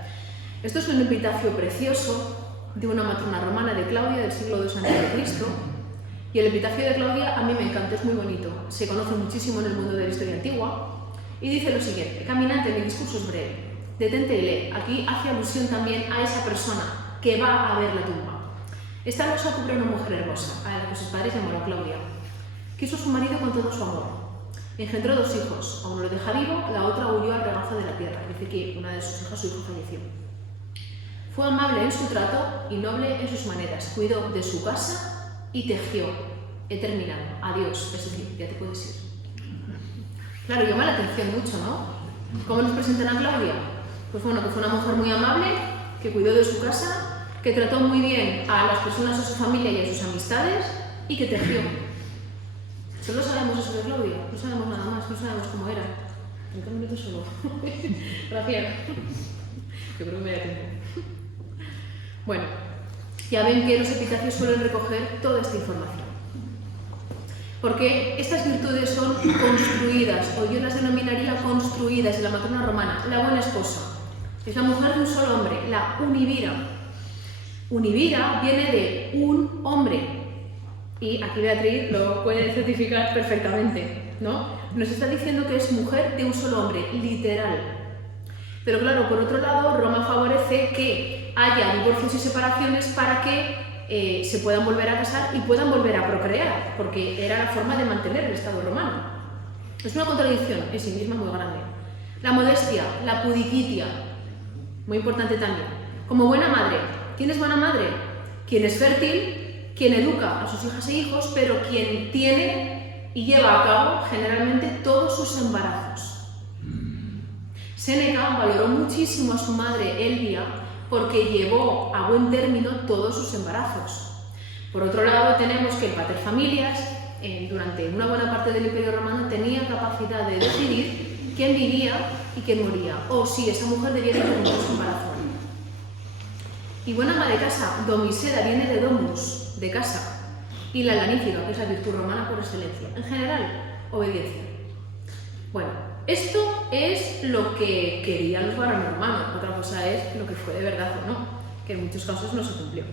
Esto es un epitafio precioso de una matrona romana de Claudia del siglo II a.C. Y el epitafio de Claudia a mí me encanta, es muy bonito, se conoce muchísimo en el mundo de la historia antigua, y dice lo siguiente: caminante, mi discurso es breve, detente y lee. Aquí hace alusión también a esa persona que va a ver la tumba. Esta losa cubre una mujer hermosa, a la que sus padres llamaron Claudia. Quiso a su marido con todo su amor. Engendró 2 hijos, a uno lo deja vivo, la otra huyó al regazo de la tierra. Dice que una de sus hijas, su hijo, falleció. Fue amable en su trato y noble en sus maneras, cuidó de su casa y tejió. He terminado. Adiós. Es decir, ya te puedes ir. Claro, llama la atención mucho, ¿no? ¿Cómo nos presentan a Claudia? Pues bueno, que fue una mujer muy amable, que cuidó de su casa, que trató muy bien a las personas, a su familia y a sus amistades, y que tejió. Solo sabemos eso de Claudia, no sabemos nada más, no sabemos cómo era. 30 minutos solo. Gracias. Yo creo que me da tiempo. Bueno, ya ven que los epitafios suelen recoger toda esta información. Porque estas virtudes son construidas, o yo las denominaría construidas en la matrona romana. La buena esposa es la mujer de un solo hombre, la univira. Univira viene de un hombre, y aquí Beatriz lo puede certificar perfectamente, ¿no? Nos está diciendo que es mujer de un solo hombre, literal. Pero claro, por otro lado, Roma favorece que haya divorcios y separaciones para que se puedan volver a casar y puedan volver a procrear, porque era la forma de mantener el Estado romano. Es una contradicción en sí misma muy grande. La modestia, la pudiquitia, muy importante también. Como buena madre, ¿quién es buena madre? Quien es fértil, quien educa a sus hijas e hijos, pero quien tiene y lleva a cabo generalmente todos sus embarazos. Séneca valoró muchísimo a su madre Elvia porque llevó a buen término todos sus embarazos. Por otro lado, tenemos que el paterfamilias, durante una buena parte del Imperio Romano, tenía capacidad de decidir quién vivía y quién moría, o si esa mujer debía interrumpir su embarazo. Y buen ama de casa, domisera, viene de domus, de casa. Y la lanífica, que es la virtud romana por excelencia. En general, obediencia. Bueno, esto es lo que querían los varones romanos. Otra cosa es lo que fue de verdad o no, que en muchos casos no se cumplió.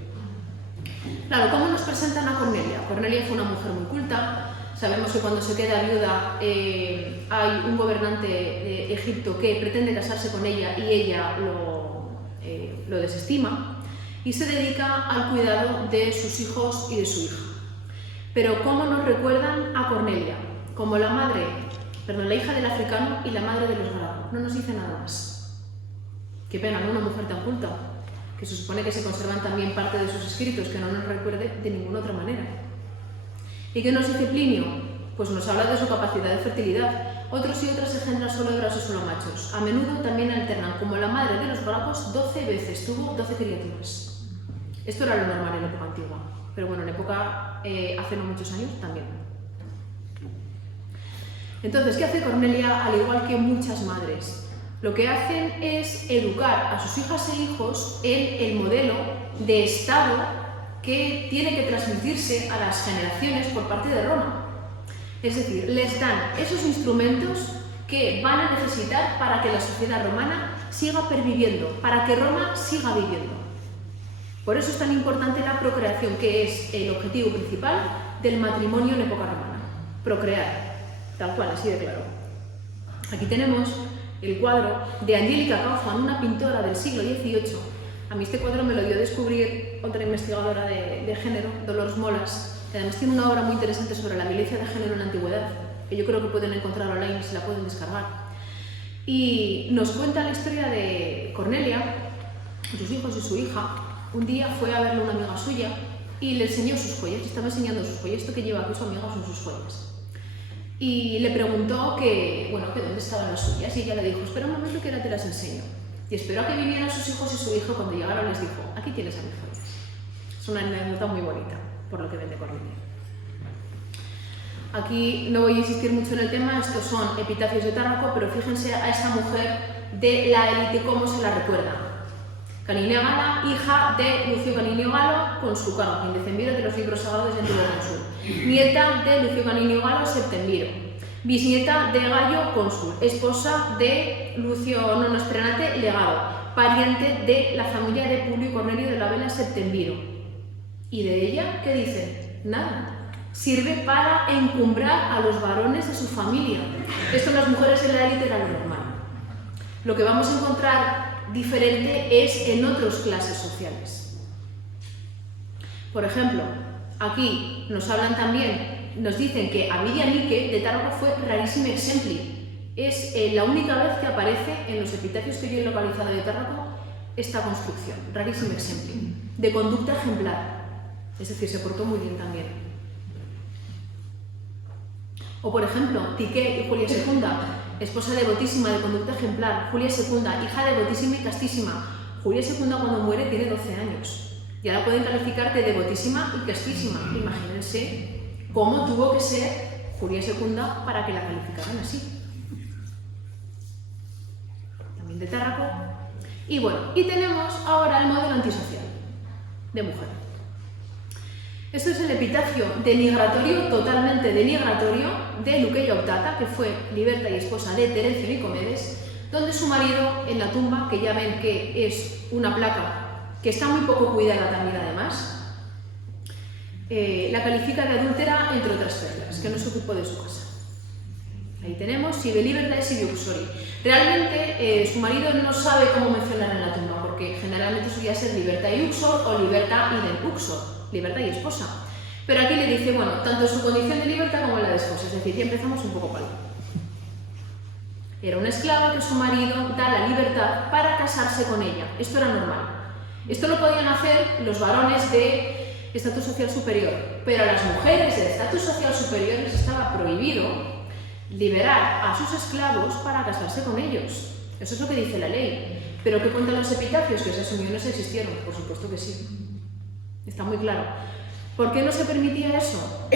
Claro, ¿cómo nos presentan a Cornelia? Cornelia fue una mujer muy culta. Sabemos que cuando se queda viuda hay un gobernante de Egipto que pretende casarse con ella y ella lo desestima y se dedica al cuidado de sus hijos y de su hija. Pero ¿cómo nos recuerdan a Cornelia? Como la hija del africano y la madre de los galacos. No nos dice nada más. Qué pena, ¿no? Una mujer tan culta, que se supone que se conservan también parte de sus escritos, que no nos recuerde de ninguna otra manera. ¿Y qué nos dice Plinio? Pues nos habla de su capacidad de fertilidad. Otros y otras engendran solo hembras o solo machos. A menudo también alternan, como la madre de los galacos, 12 veces, tuvo 12 criaturas. Esto era lo normal en la época antigua, pero bueno, en época, hace no muchos años, también. Entonces, ¿qué hace Cornelia al igual que muchas madres? Lo que hacen es educar a sus hijas e hijos en el modelo de Estado que tiene que transmitirse a las generaciones por parte de Roma. Es decir, les dan esos instrumentos que van a necesitar para que la sociedad romana siga perviviendo, para que Roma siga viviendo. Por eso es tan importante la procreación, que es el objetivo principal del matrimonio en época romana. Procrear, tal cual, así de claro. Aquí tenemos el cuadro de Angélica Kaufmann, una pintora del siglo XVIII. A mí este cuadro me lo dio a descubrir otra investigadora de género, Dolores Molas, que además tiene una obra muy interesante sobre la violencia de género en la antigüedad, que yo creo que pueden encontrar online, se la pueden descargar. Y nos cuenta la historia de Cornelia, sus hijos y su hija. Un día fue a verle una amiga suya y le enseñó sus joyas, estaba enseñando sus joyas. Esto que lleva aquí su amiga son sus joyas. Y le preguntó que dónde estaban las suyas, y ella le dijo: espera un momento que ahora te las enseño. Y esperó a que vinieran sus hijos y su hijo. Cuando llegaron les dijo: aquí tienes a mis joyas. Es una anécdota muy bonita, por lo que vende Cornelia. Aquí no voy a insistir mucho en el tema, estos son epitafios de Tárraco, pero fíjense a esta mujer de la élite cómo se la recuerda. Caninea Gala, hija de Lucio Caninio Galo, consucano, quien decemviro de los libros sagrados de Antiguo Cónsul. Nieta de Lucio Caninio Galo, septemviro. Bisnieta de Gallo, cónsul. Esposa de Lucio Nono Esprenate, legado. Pariente de la familia de Publio Cornelio de la Vela, septemviro. ¿Y de ella qué dice? Nada. Sirve para encumbrar a los varones de su familia. Esto en las mujeres en la élite era lo normal. Lo que vamos a encontrar diferente es en otras clases sociales. Por ejemplo, aquí nos hablan también, nos dicen que Avidia Nike de Tárraco fue rarísima exempli. Es la única vez que aparece en los epitafios que yo he localizado de Tárraco esta construcción, rarísima exempli, de conducta ejemplar. Es decir, se portó muy bien también. O por ejemplo, Tiqué y Julia Secunda, esposa devotísima de conducta ejemplar. Julia Secunda, hija devotísima y castísima. Julia Secunda cuando muere tiene 12 años. Ya la pueden calificar de devotísima y castísima. Imagínense cómo tuvo que ser Julia Secunda para que la calificaran así. También de Tárraco. Y bueno, y tenemos ahora el modelo antisocial de mujer. Esto es el epitafio denigratorio, totalmente denigratorio, de Luqueia Optata, que fue liberta y esposa de Terencio Nicomedes, donde su marido, en la tumba, que ya ven que es una placa que está muy poco cuidada también además, la califica de adúltera, entre otras perlas, que no se ocupó de su casa. Ahí tenemos sive liberta y sive uxori. Realmente su marido no sabe cómo mencionar en la tumba, porque generalmente solía ser liberta y uxor o liberta idem uxor. Libertad y esposa. Pero aquí le dice, bueno, tanto su condición de libertad como la de esposa, es decir, ya empezamos un poco mal. Era una esclava que su marido da la libertad para casarse con ella. Esto era normal. Esto lo podían hacer los varones de estatus social superior, pero a las mujeres de estatus social superior les estaba prohibido liberar a sus esclavos para casarse con ellos. Eso es lo que dice la ley. Pero ¿qué cuentan los epitafios? Que esas uniones existieron. Por supuesto que sí. Está muy claro. ¿Por qué no se permitía eso?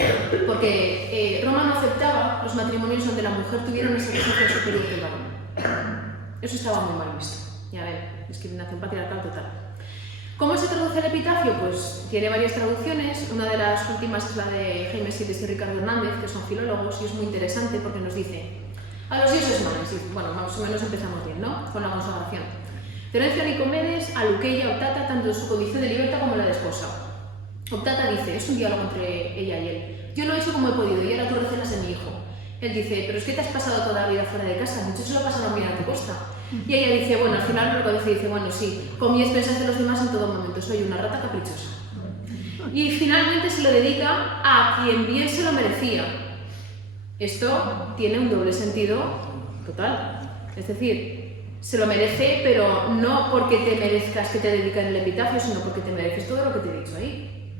Porque Roma no aceptaba los matrimonios donde la mujer tuviera una situación superior que el varón. Eso estaba muy mal visto. Ya ven, discriminación patriarcal total. ¿Cómo se traduce el epitafio? Pues tiene varias traducciones. Una de las últimas es la de Jaime Siles y Ricardo Hernández, que son filólogos, y es muy interesante porque nos dice: a los dioses manes, y bueno, más o menos empezamos bien, ¿no? Con la consagración. Terencio Nicomedes a Luqueia Optata, tanto en su condición de liberta como la de esposa. Optata dice, es un diálogo entre ella y él: yo lo he hecho como he podido y ahora tú recelas de mi hijo. Él dice, pero es que te has pasado toda la vida fuera de casa, muchos se lo pasaron bien a tu costa. Y ella dice, bueno, al final lo reconoce y dice, bueno, sí, comí expensas de los demás en todo momento, soy una rata caprichosa. Y finalmente se lo dedica a quien bien se lo merecía. Esto tiene un doble sentido total. Es decir, se lo merece, pero no porque te merezcas que te dedican el epitafio, sino porque te mereces todo lo que te he dicho ahí.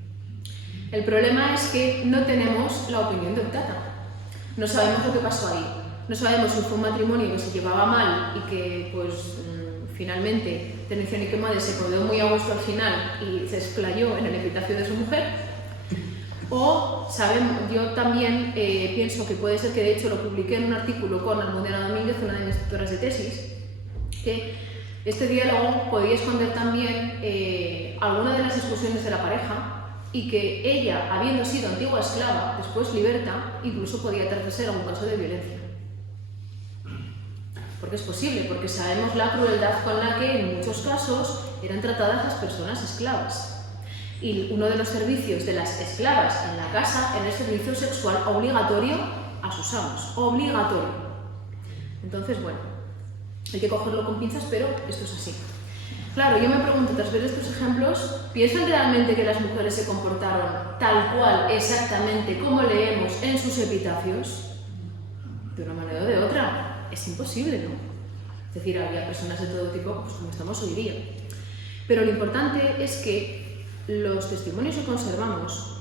El problema es que no tenemos la opinión de Optata. No sabemos lo que pasó ahí. No sabemos si fue un matrimonio que se llevaba mal y que, pues, finalmente Terencio Nicomedes se quedó muy a gusto al final y se explayó en el epitafio de su mujer. O yo también pienso que puede ser que, de hecho, lo publiqué en un artículo con Almudena Domínguez, una de mis tutoras de tesis, que este diálogo podía esconder también alguna de las discusiones de la pareja, y que ella, habiendo sido antigua esclava, después liberta, incluso podía tratarse algún caso de violencia. Porque es posible, porque sabemos la crueldad con la que en muchos casos eran tratadas las personas esclavas. Y uno de los servicios de las esclavas en la casa era el servicio sexual obligatorio a sus amos. Obligatorio. Entonces, bueno, hay que cogerlo con pinzas, pero esto es así. Claro, yo me pregunto, tras ver estos ejemplos, ¿piensan realmente que las mujeres se comportaron tal cual, exactamente como leemos en sus epitafios? De una manera o de otra. Es imposible, ¿no? Es decir, había personas de todo tipo, pues como estamos hoy día. Pero lo importante es que los testimonios que conservamos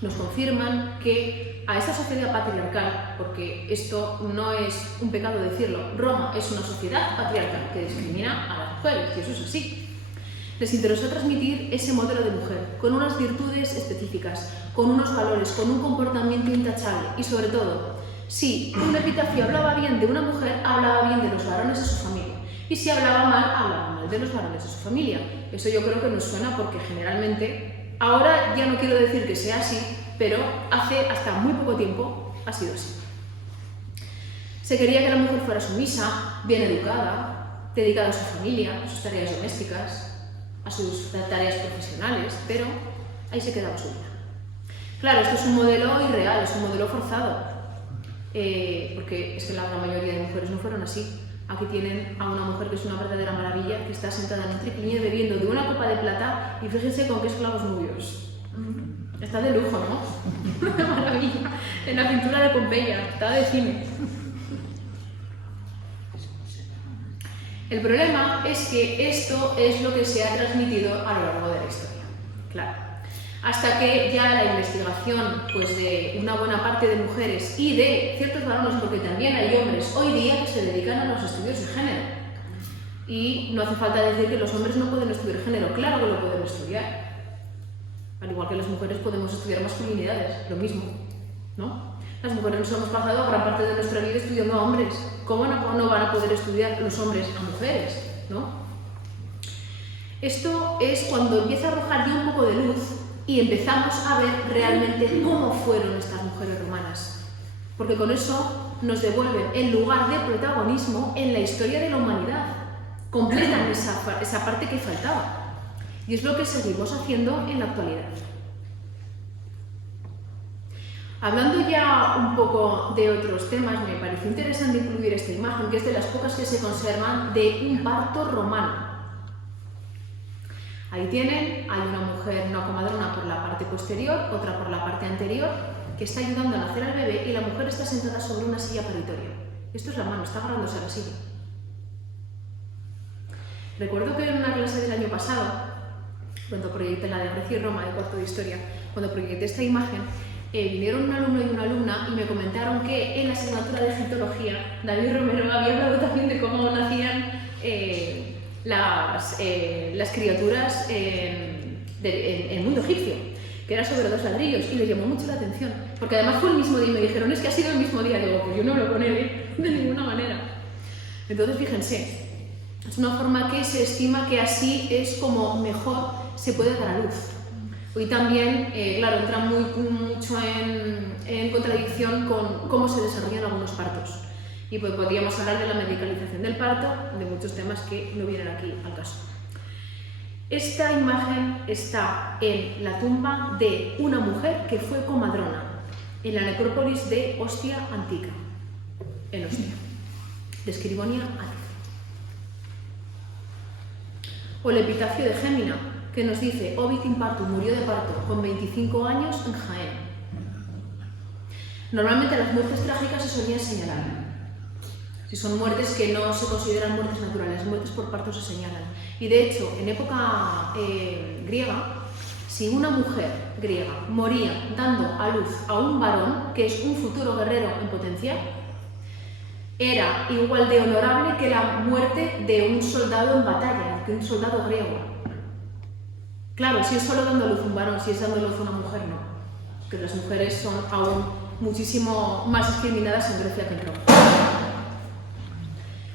nos confirman que a esta sociedad patriarcal, porque esto no es un pecado decirlo, Roma es una sociedad patriarcal que discrimina a las mujeres, y eso es así. Les interesó transmitir ese modelo de mujer, con unas virtudes específicas, con unos valores, con un comportamiento intachable y, sobre todo, si un epitafio hablaba bien de una mujer, hablaba bien de los varones de su familia. Y si hablaba mal de los varones de su familia. Eso yo creo que nos suena porque generalmente, ahora ya no quiero decir que sea así, pero hace hasta muy poco tiempo ha sido así. Se quería que la mujer fuera sumisa, bien educada, dedicada a su familia, a sus tareas domésticas, a sus tareas profesionales, pero ahí se quedaba su vida. Claro, esto es un modelo irreal, es un modelo forzado. Porque es que la gran mayoría de mujeres no fueron así. Aquí tienen a una mujer que es una verdadera maravilla, que está sentada en un triclinier bebiendo de una copa de plata y fíjense con qué esclavos nubios. Está de lujo, ¿no? Una maravilla. En la pintura de Pompeya, está de cine. El problema es que esto es lo que se ha transmitido a lo largo de la historia. Claro. Hasta que ya la investigación, pues, de una buena parte de mujeres y de ciertos varones, porque también hay hombres hoy día que se dedican a los estudios de género. Y no hace falta decir que los hombres no pueden estudiar género, claro que lo pueden estudiar. Al igual que las mujeres podemos estudiar masculinidades, lo mismo, ¿no? Las mujeres nos hemos pasado gran parte de nuestra vida estudiando a hombres. ¿Cómo no van a poder estudiar los hombres a mujeres, no? Esto es cuando empieza a arrojar ya un poco de luz y empezamos a ver realmente cómo fueron estas mujeres romanas. Porque con eso nos devuelven el lugar de protagonismo en la historia de la humanidad. Completan esa parte que faltaba. Y es lo que seguimos haciendo en la actualidad. Hablando ya un poco de otros temas, me pareció interesante incluir esta imagen, que es de las pocas que se conservan de un parto romano. Ahí tienen, hay una mujer, una comadrona por la parte posterior, otra por la parte anterior, que está ayudando a nacer al bebé y la mujer está sentada sobre una silla paritoria. Esto es la mano, está agarrándose a la silla. Recuerdo que en una clase del año pasado, cuando proyecté la de Grecia y Roma, de cuarto de historia, cuando proyecté esta imagen, vinieron un alumno y una alumna y me comentaron que en la asignatura de egiptología David Romero había hablado también de cómo nacían las criaturas en el mundo egipcio, que era sobre 2 ladrillos, y les llamó mucho la atención, porque además fue el mismo día y me dijeron, es que ha sido el mismo día. Digo, pues yo no lo pone de ninguna manera. Entonces, fíjense, Es una forma que se estima que así es como mejor se puede dar a luz. Hoy también, claro, entra mucho en contradicción con cómo se desarrollan algunos partos. Y pues podríamos hablar de la medicalización del parto, de muchos temas que no vienen aquí al caso. Esta imagen está en la tumba de una mujer que fue comadrona en la necrópolis de Ostia Antica, en Ostia, de Scribonia Attica. O el epitafio de Gémina, que nos dice: Ovid in parto, murió de parto con 25 años en Jaén. Normalmente las muertes trágicas se solían señalar. Si son muertes que no se consideran muertes naturales, muertes por parto se señalan. Y de hecho, en época griega, si una mujer griega moría dando a luz a un varón, que es un futuro guerrero en potencia, era igual de honorable que la muerte de un soldado en batalla, de un soldado griego. Claro, si es solo dando a luz un varón, si es dando a luz una mujer, no. Que las mujeres son aún muchísimo más discriminadas en Grecia que en Roma.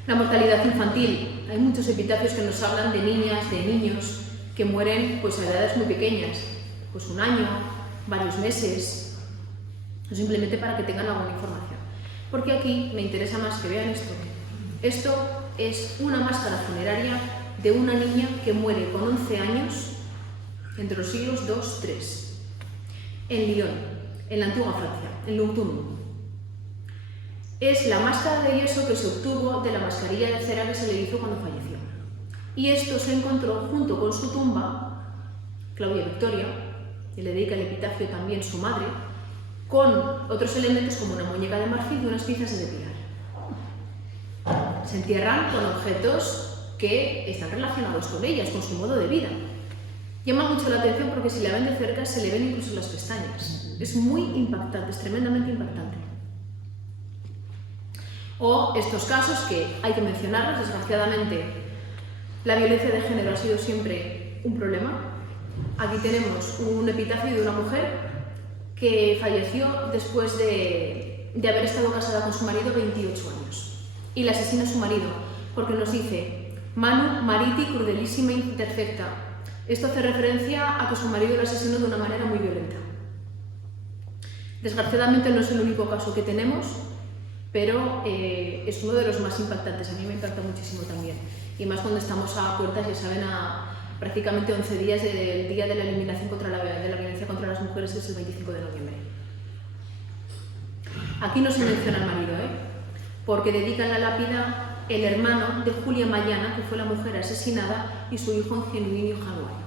La mortalidad infantil. Hay muchos epitafios que nos hablan de niñas, de niños, que mueren pues, a edades muy pequeñas, pues 1 año, varios meses, o simplemente para que tengan alguna información. Porque aquí me interesa más que vean esto. Esto es una máscara funeraria de una niña que muere con 11 años entre los siglos II-III, en Lyon, en la antigua Francia, en Lugdunum. Es la máscara de yeso que se obtuvo de la mascarilla de cera que se le hizo cuando falleció. Y esto se encontró junto con su tumba, Claudia Victoria, y le dedica el epitafio también su madre, con otros elementos como una muñeca de marfil y unas piezas de pilar. Se entierran con objetos que están relacionados con ellas, con su modo de vida. Llama mucho la atención porque si la ven de cerca se le ven incluso las pestañas. Es muy impactante, es tremendamente impactante. O estos casos que hay que mencionarlos, desgraciadamente la violencia de género ha sido siempre un problema. Aquí tenemos un epitafio de una mujer que falleció después de haber estado casada con su marido 28 años. Y la asesina a su marido, porque nos dice: Manu mariti crudelissima imperfecta. Esto hace referencia a que su marido la asesinó de una manera muy violenta. Desgraciadamente no es el único caso que tenemos, pero es uno de los más impactantes. A mí me impacta muchísimo también. Y más cuando estamos a puertas, ya saben, a prácticamente 11 días del día de la eliminación de la violencia contra las mujeres, que es el 25 de noviembre. Aquí no se menciona al marido, porque dedican la lápida el hermano de Julia Mayana, que fue la mujer asesinada, y su hijo Genuino Januario.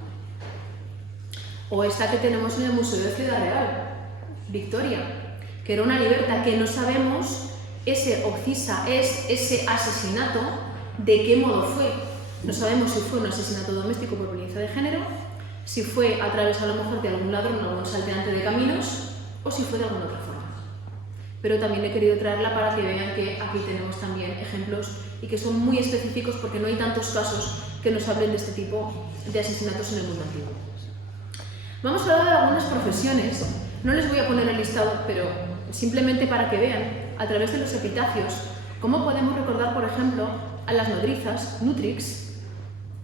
O esta que tenemos en el Museo de Ciudad Real, Victoria, que era una liberta que no sabemos ese asesinato de qué modo fue. No sabemos si fue un asesinato doméstico por violencia de género, si fue a través a lo mejor de algún ladrón o algún salteante de caminos, o si fue de alguna otra forma. Pero también he querido traerla para que vean que aquí tenemos también ejemplos y que son muy específicos porque no hay tantos casos que nos hablen de este tipo de asesinatos en el mundo antiguo. Vamos a hablar de algunas profesiones. No les voy a poner el listado, pero simplemente para que vean a través de los epitafios cómo podemos recordar, por ejemplo, a las nodrizas, nutrix.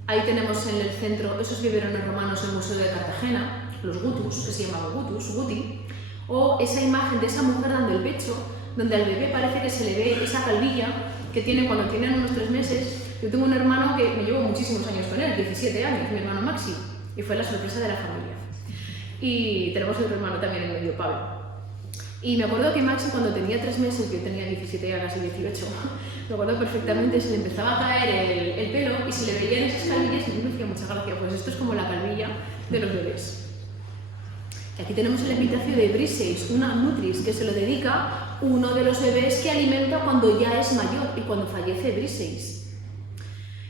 Ahí tenemos en el centro esos biberones romanos en el Museo de Cartagena, los gutus, que se llamaban guti, o esa imagen de esa mujer dando el pecho, donde al bebé parece que se le ve esa calvilla que tiene cuando tienen unos 3 meses. Yo tengo un hermano que me llevo muchísimos años con él, 17 años, mi hermano Maxi, y fue la sorpresa de la familia. Y tenemos otro hermano también en medio, Pablo. Y me acuerdo que Maxi, cuando tenía 3 meses, yo tenía 17 y casi 18, me acuerdo perfectamente, se le empezaba a caer el pelo y se le veían esas calvillas y a mí me hacía mucha gracia, pues esto es como la calvilla de los bebés. Y aquí tenemos el epitafio de Briseis, una nutris, que se lo dedica uno de los bebés que alimenta cuando ya es mayor y cuando fallece Briseis.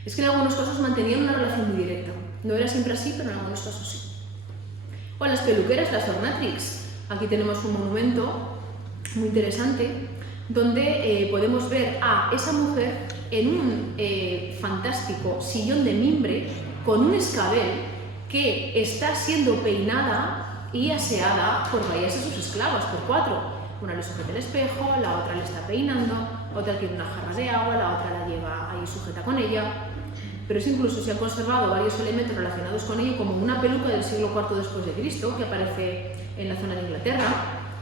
Es que en algunos casos mantenían una relación muy directa. No era siempre así, pero en algunos casos sí. O las peluqueras, las ornatrix. Aquí tenemos un monumento muy interesante donde podemos ver a esa mujer en un fantástico sillón de mimbre con un escabel que está siendo peinada y aseada por varias de sus esclavas, por 4. Una le sujeta el espejo, la otra le está peinando, otra tiene una jarra de agua, la otra la lleva ahí sujeta con ella. pero incluso se han conservado varios elementos relacionados con ello, como una peluca del siglo IV después de Cristo, que aparece en la zona de Inglaterra,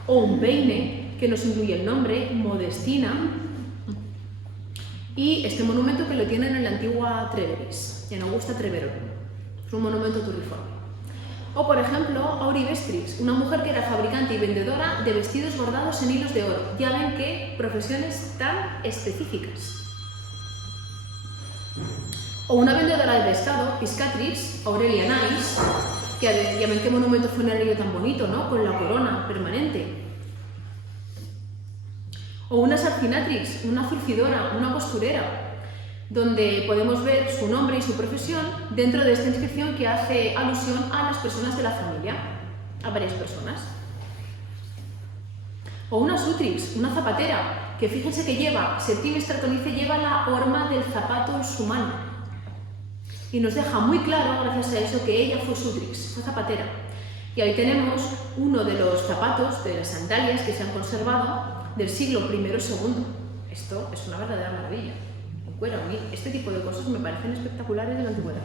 o un peine que nos incluye el nombre, Modestina, y este monumento que lo tienen en la antigua Treveris, en Augusta Treverorum. Es un monumento turriforme. O, por ejemplo, Auribestris, una mujer que era fabricante y vendedora de vestidos bordados en hilos de oro. Ya ven qué profesiones tan específicas. O una vendedora de pescado, Piscatrix, Aurelia Nais, que ya ven qué monumento funerario tan bonito, ¿no? Con la corona permanente. O una Sarcinatrix, una zurcidora, una costurera, donde podemos ver su nombre y su profesión dentro de esta inscripción que hace alusión a las personas de la familia, a varias personas. O una Sutrix, una zapatera, que fíjense que lleva, Septime Stratonice lleva la horma del zapato en su mano. Y nos deja muy claro, gracias a eso, que ella fue Sutrix, una zapatera. Y ahí tenemos uno de los zapatos, de las sandalias que se han conservado del siglo I o II. Esto es una verdadera maravilla. Bueno, a mí este tipo de cosas me parecen espectaculares de la antigüedad.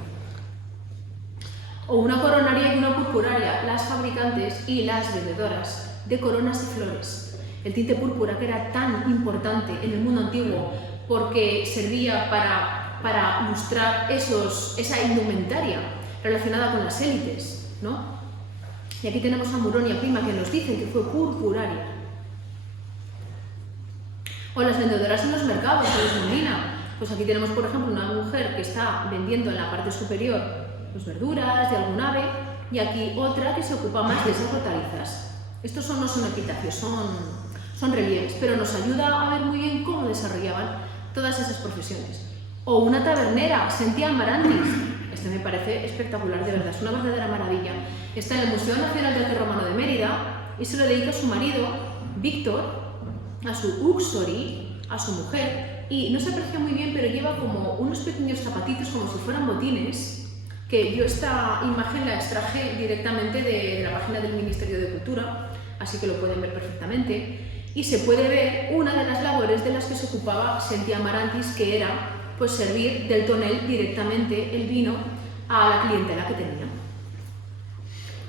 O una coronaria y una purpuraria, las fabricantes y las vendedoras de coronas y flores. El tinte púrpura, que era tan importante en el mundo antiguo porque servía para mostrar esa indumentaria relacionada con las élites, ¿no? Y aquí tenemos a Muronia Prima, que nos dicen que fue purpuraria. O las vendedoras en los mercados, o los molina. Pues aquí tenemos, por ejemplo, una mujer que está vendiendo en la parte superior pues, verduras de algún ave, y aquí otra que se ocupa más de esas hortalizas. Estos no son epitafios, son relieves, pero nos ayuda a ver muy bien cómo desarrollaban todas esas profesiones. O una tabernera, Sentia Amarandis. Este me parece espectacular, de verdad, es una verdadera maravilla. Está en el Museo Nacional de Arte Romano de Mérida y se lo dedica a su marido, Víctor, a su Uxori, a su mujer. Y no se aprecia muy bien, pero lleva como unos pequeños zapatitos como si fueran botines, que yo esta imagen la extraje directamente de la página del Ministerio de Cultura, así que lo pueden ver perfectamente. Y se puede ver una de las labores de las que se ocupaba Sentia Amarantis, que era pues, servir del tonel directamente el vino a la clientela que tenía.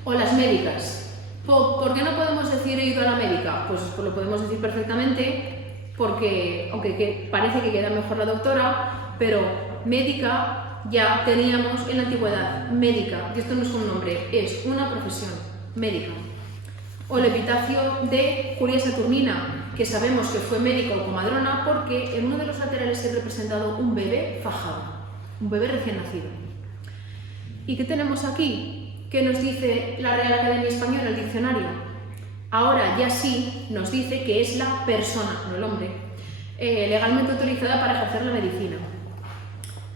O las médicas. ¿Por qué no podemos decir he ido a la médica? Pues lo podemos decir perfectamente, porque, aunque parece que queda mejor la doctora, pero médica ya teníamos en la antigüedad, médica, y esto no es un nombre, es una profesión, médica. O el epitafio de Julia Saturnina, que sabemos que fue médica o comadrona porque en uno de los laterales se ha representado un bebé fajado, un bebé recién nacido. ¿Y qué tenemos aquí? ¿Qué nos dice la Real Academia Española, el diccionario? Ahora ya sí nos dice que es la persona, no el hombre, legalmente autorizada para ejercer la medicina.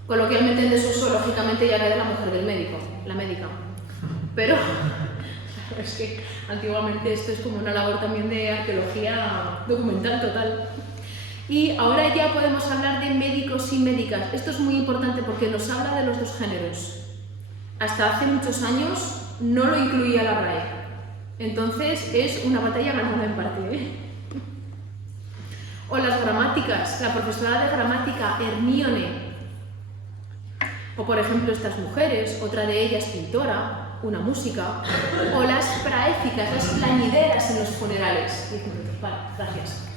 Coloquialmente en desuso, lógicamente, ya queda la mujer del médico, la médica. Pero es que antiguamente esto es como una labor también de arqueología documental total. Y ahora ya podemos hablar de médicos y médicas. Esto es muy importante porque nos habla de los dos géneros. Hasta hace muchos años no lo incluía la RAE. Entonces es una batalla ganada en parte, ¿eh? O las gramáticas, la profesora de gramática Hermione. O por ejemplo estas mujeres, otra de ellas pintora, una música. O las praéficas, las plañideras en los funerales. Vale, gracias.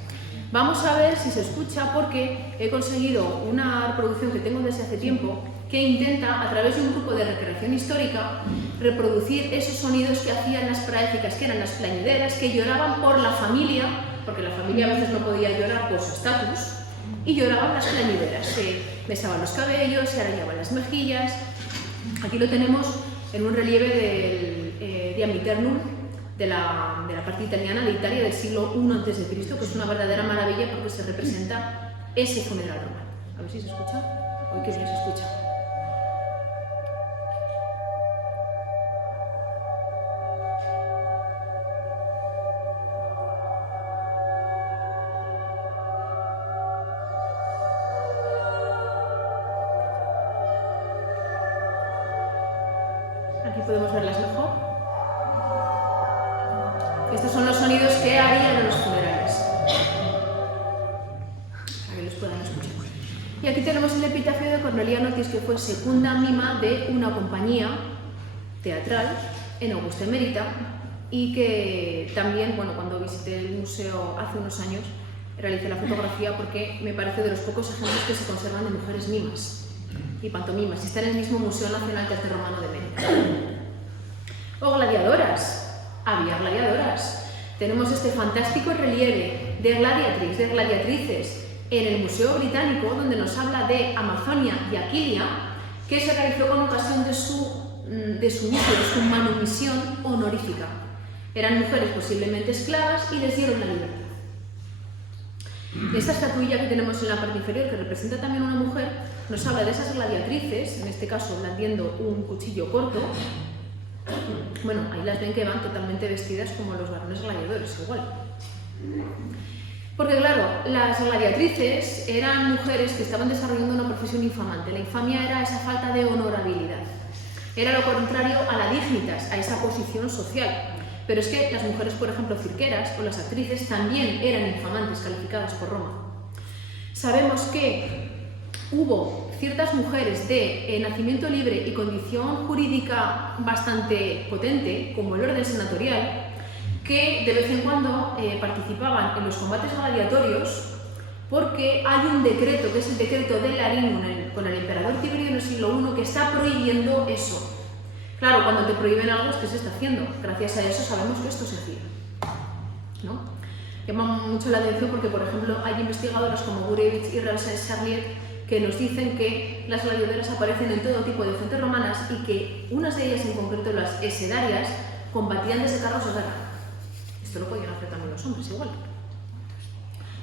Vamos a ver si se escucha porque he conseguido una reproducción que tengo desde hace tiempo que intenta, a través de un grupo de recreación histórica, reproducir esos sonidos que hacían las praéficas, que eran las plañideras, que lloraban por la familia, porque la familia a veces no podía llorar por su estatus, y lloraban las plañideras, se besaban los cabellos, se arañaban las mejillas. Aquí lo tenemos en un relieve del Diam Aeternum, de la parte italiana de Italia del siglo I a.C., que es una verdadera maravilla porque se representa ese funeral romano. A ver si se escucha. Uy, que bien se escucha. Aquí podemos verlas mejor. Estos son los sonidos que harían en los funerales, para que los puedan escuchar. Y aquí tenemos el epitafio de Cornelia Notis, que fue segunda mima de una compañía teatral en Augusta Emerita y que también, bueno, cuando visité el museo hace unos años, realicé la fotografía porque me parece de los pocos ejemplos que se conservan de mujeres mimas y pantomimas, y está en el mismo Museo Nacional Teatro Romano de Mérida. O gladiadoras, había gladiadoras. Tenemos este fantástico relieve de gladiatrices en el Museo Británico, donde nos habla de Amazonia y Aquilia, que se realizó con ocasión de su inicio, de su manumisión honorífica. Eran mujeres posiblemente esclavas y les dieron la libertad. Esta estatuilla que tenemos en la parte inferior, que representa también a una mujer, nos habla de esas gladiatrices, en este caso blandiendo un cuchillo corto. Bueno, ahí las ven que van totalmente vestidas como los varones gladiadores, igual. Porque claro, las gladiatrices eran mujeres que estaban desarrollando una profesión infamante. La infamia era esa falta de honorabilidad. Era lo contrario a la dignitas, a esa posición social. Pero es que las mujeres, por ejemplo, cirqueras o las actrices también eran infamantes, calificadas por Roma. Sabemos que hubo ciertas mujeres de nacimiento libre y condición jurídica bastante potente, como el orden senatorial, que de vez en cuando participaban en los combates gladiatorios, porque hay un decreto, que es el decreto de Larinum con el emperador Tiberio en el siglo I, que está prohibiendo eso. Claro, cuando te prohíben algo es que se está haciendo. Gracias a eso sabemos que esto se hacía, ¿no? Llama mucho la atención porque, por ejemplo, hay investigadoras como Gurevich y Charlier que nos dicen que las gladiadoras aparecen en todo tipo de fuentes romanas y que unas de ellas, en concreto las esedarias, combatían desde carros de guerra. Esto lo podían hacer también los hombres igual.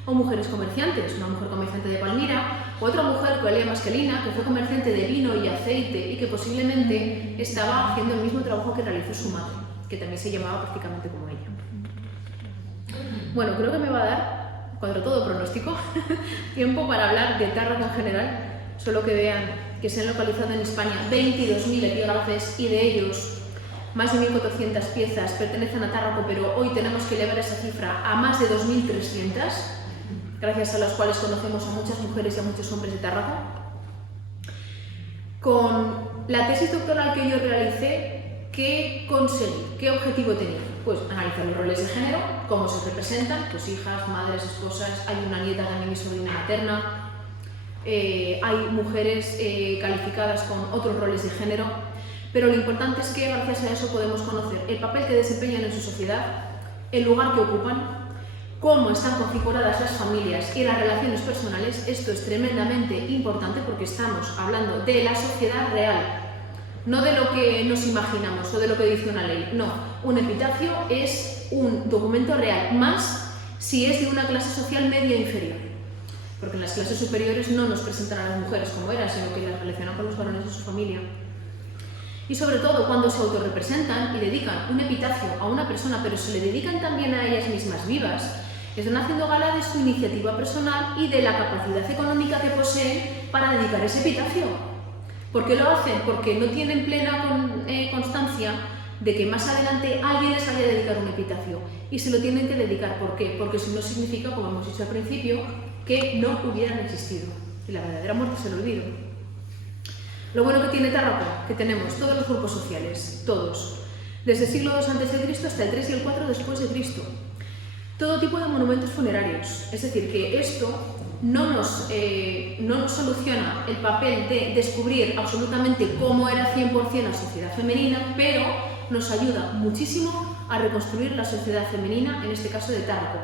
O mujeres comerciantes, una mujer comerciante de Palmira, o otra mujer, Coelia Masquelina, que fue comerciante de vino y aceite y que posiblemente estaba haciendo el mismo trabajo que realizó su madre, que también se llamaba prácticamente como ella. Bueno, creo que me va a dar, contra todo pronóstico, tiempo para hablar de Tárraco en general, solo que vean que se han localizado en España 22.000 epígrafes y de ellos más de 1.400 piezas pertenecen a Tárraco, pero hoy tenemos que elevar esa cifra a más de 2.300, gracias a las cuales conocemos a muchas mujeres y a muchos hombres de Tárraco. Con la tesis doctoral que yo realicé, ¿qué conseguí? ¿Qué objetivo tenía? Pues analizar los roles de género, cómo se representan, pues hijas, madres, esposas, hay una nieta también mi sobrina materna, hay mujeres calificadas con otros roles de género, pero lo importante es que gracias a eso podemos conocer el papel que desempeñan en su sociedad, el lugar que ocupan, cómo están configuradas las familias y las relaciones personales. Esto es tremendamente importante porque estamos hablando de la sociedad real, no de lo que nos imaginamos o de lo que dice una ley. No, un epitafio es un documento real, más si es de una clase social media inferior, porque en las clases superiores no nos presentan a las mujeres como eran, sino que las relacionan con los varones de su familia. Y sobre todo cuando se autorrepresentan y dedican un epitafio a una persona, pero se le dedican también a ellas mismas vivas, están haciendo gala de su iniciativa personal y de la capacidad económica que poseen para dedicar ese epitafio. ¿Por qué lo hacen? Porque no tienen plena constancia de que más adelante alguien les vaya a dedicar un epitafio y se lo tienen que dedicar. ¿Por qué? Porque si no significa, como hemos dicho al principio, que no hubieran existido y la verdadera muerte es el olvido. Lo bueno que tiene Tárraco, que tenemos todos los grupos sociales, todos, desde el siglo II a.C. hasta el 3 y el 4 después de Cristo. Todo tipo de monumentos funerarios, es decir, que esto no nos soluciona el papel de descubrir absolutamente cómo era 100% la sociedad femenina, pero nos ayuda muchísimo a reconstruir la sociedad femenina, en este caso de Tárraco.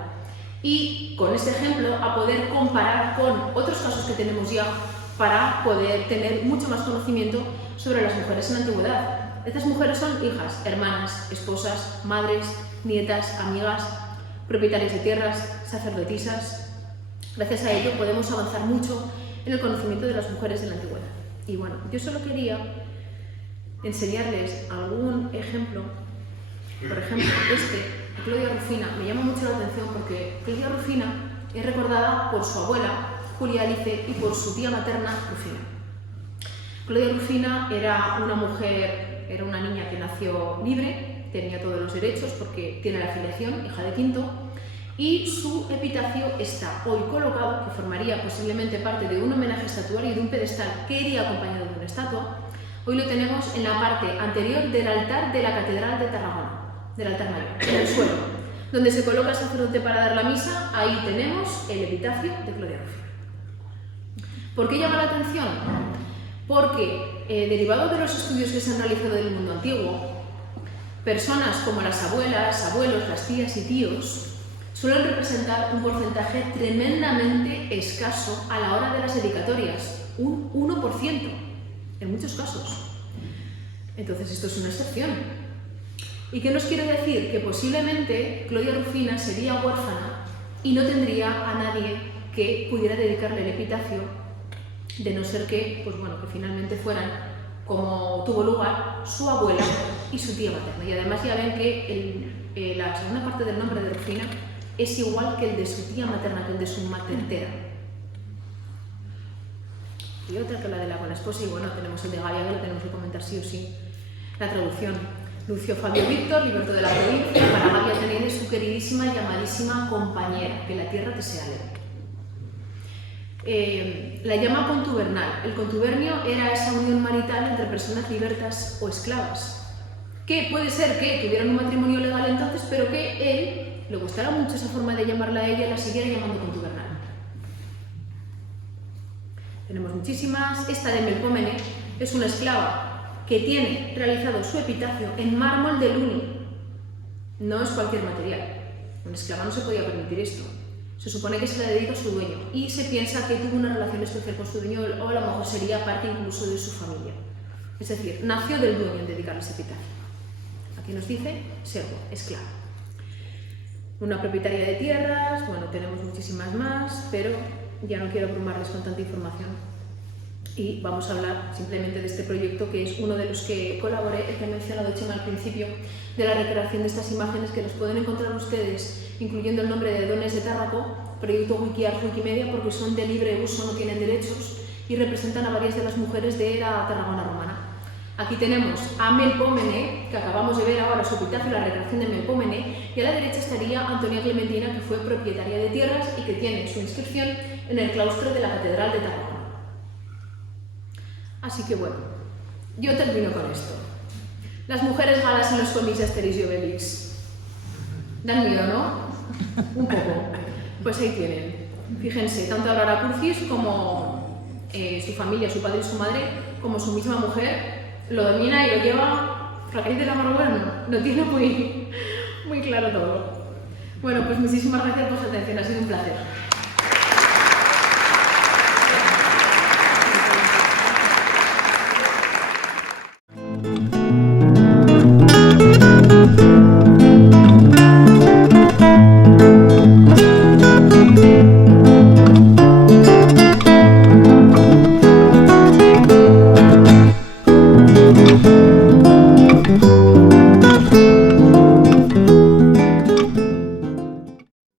Y con este ejemplo a poder comparar con otros casos que tenemos ya para poder tener mucho más conocimiento sobre las mujeres en la antigüedad. Estas mujeres son hijas, hermanas, esposas, madres, nietas, amigas, propietarias de tierras, sacerdotisas. Gracias a ello podemos avanzar mucho en el conocimiento de las mujeres de la antigüedad. Y bueno, yo solo quería enseñarles algún ejemplo. Por ejemplo, Claudia Rufina, me llama mucho la atención porque Claudia Rufina es recordada por su abuela, Julia Alice, y por su tía materna, Rufina. Claudia Rufina era una mujer, era una niña que nació libre, tenía todos los derechos porque tiene la filiación, hija de Quinto, y su epitafio está hoy colocado, que formaría posiblemente parte de un homenaje estatuario y de un pedestal que iría acompañado de una estatua. Hoy lo tenemos en la parte anterior del altar de la Catedral de Tarragona, del altar mayor, en el suelo, donde se coloca el sacerdote para dar la misa. Ahí tenemos el epitafio de Claudia Rufina. ¿Por qué llama la atención? Porque, derivado de los estudios que se han realizado del mundo antiguo, personas como las abuelas, abuelos, las tías y tíos suelen representar un porcentaje tremendamente escaso a la hora de las dedicatorias, un 1% en muchos casos. Entonces esto es una excepción. ¿Y qué nos quiere decir? Que posiblemente Claudia Rufina sería huérfana y no tendría a nadie que pudiera dedicarle el epitafio, de no ser que, pues bueno, que finalmente fueran, como tuvo lugar, su abuela y su tía materna. Y además ya ven que la segunda parte del nombre de Rufina es igual que el de su tía materna, que el de su matertera. Y otra que la de la buena esposa, y bueno, tenemos el de Gavia, que lo tenemos que comentar sí o sí. La traducción. Lucio Fabio Víctor, liberto de la provincia, para Gavia Tenede, su queridísima y amadísima compañera, que la tierra te sea leve. La llama contubernal. El contubernio era esa unión marital entre personas libertas o esclavas, que puede ser que tuvieran un matrimonio legal entonces, pero que él le gustara mucho esa forma de llamarla a ella y la siguiera llamando contubernal. Tenemos muchísimas. Esta de Melpómene es una esclava que tiene realizado su epitafio en mármol de Luni. No es cualquier material. Una esclava no se podía permitir esto. Se supone que se la dedica a su dueño y se piensa que tuvo una relación especial con su dueño o a lo mejor sería parte incluso de su familia. Es decir, nació del dueño en dedicarle ese epitafio. Aquí nos dice servo, esclava. Una propietaria de tierras, bueno, tenemos muchísimas más, pero ya no quiero abrumarles con tanta información. Y vamos a hablar simplemente de este proyecto, que es uno de los que colaboré, el que he mencionado Chema al principio, de la recreación de estas imágenes, que los pueden encontrar ustedes, incluyendo el nombre de Dones de Tárraco, proyecto Wikiart Wikimedia, porque son de libre uso, no tienen derechos, y representan a varias de las mujeres de la Tarragona romana. Aquí tenemos a Melpómene, que acabamos de ver ahora su epitafio, la recreación de Melpómene, y a la derecha estaría Antonia Clementina, que fue propietaria de tierras y que tiene su inscripción en el claustro de la Catedral de Tarragona. Así que bueno, yo termino con esto. Las mujeres galas en los cómics de Asterix y Obelix. Dan miedo, ¿no? Un poco. Pues ahí tienen. Fíjense, tanto Aurora Curcis como su familia, su padre y su madre, como su misma mujer, lo domina y lo lleva. Raquel de la Marguerno lo tiene muy claro todo. Bueno, pues muchísimas gracias por su atención, ha sido un placer.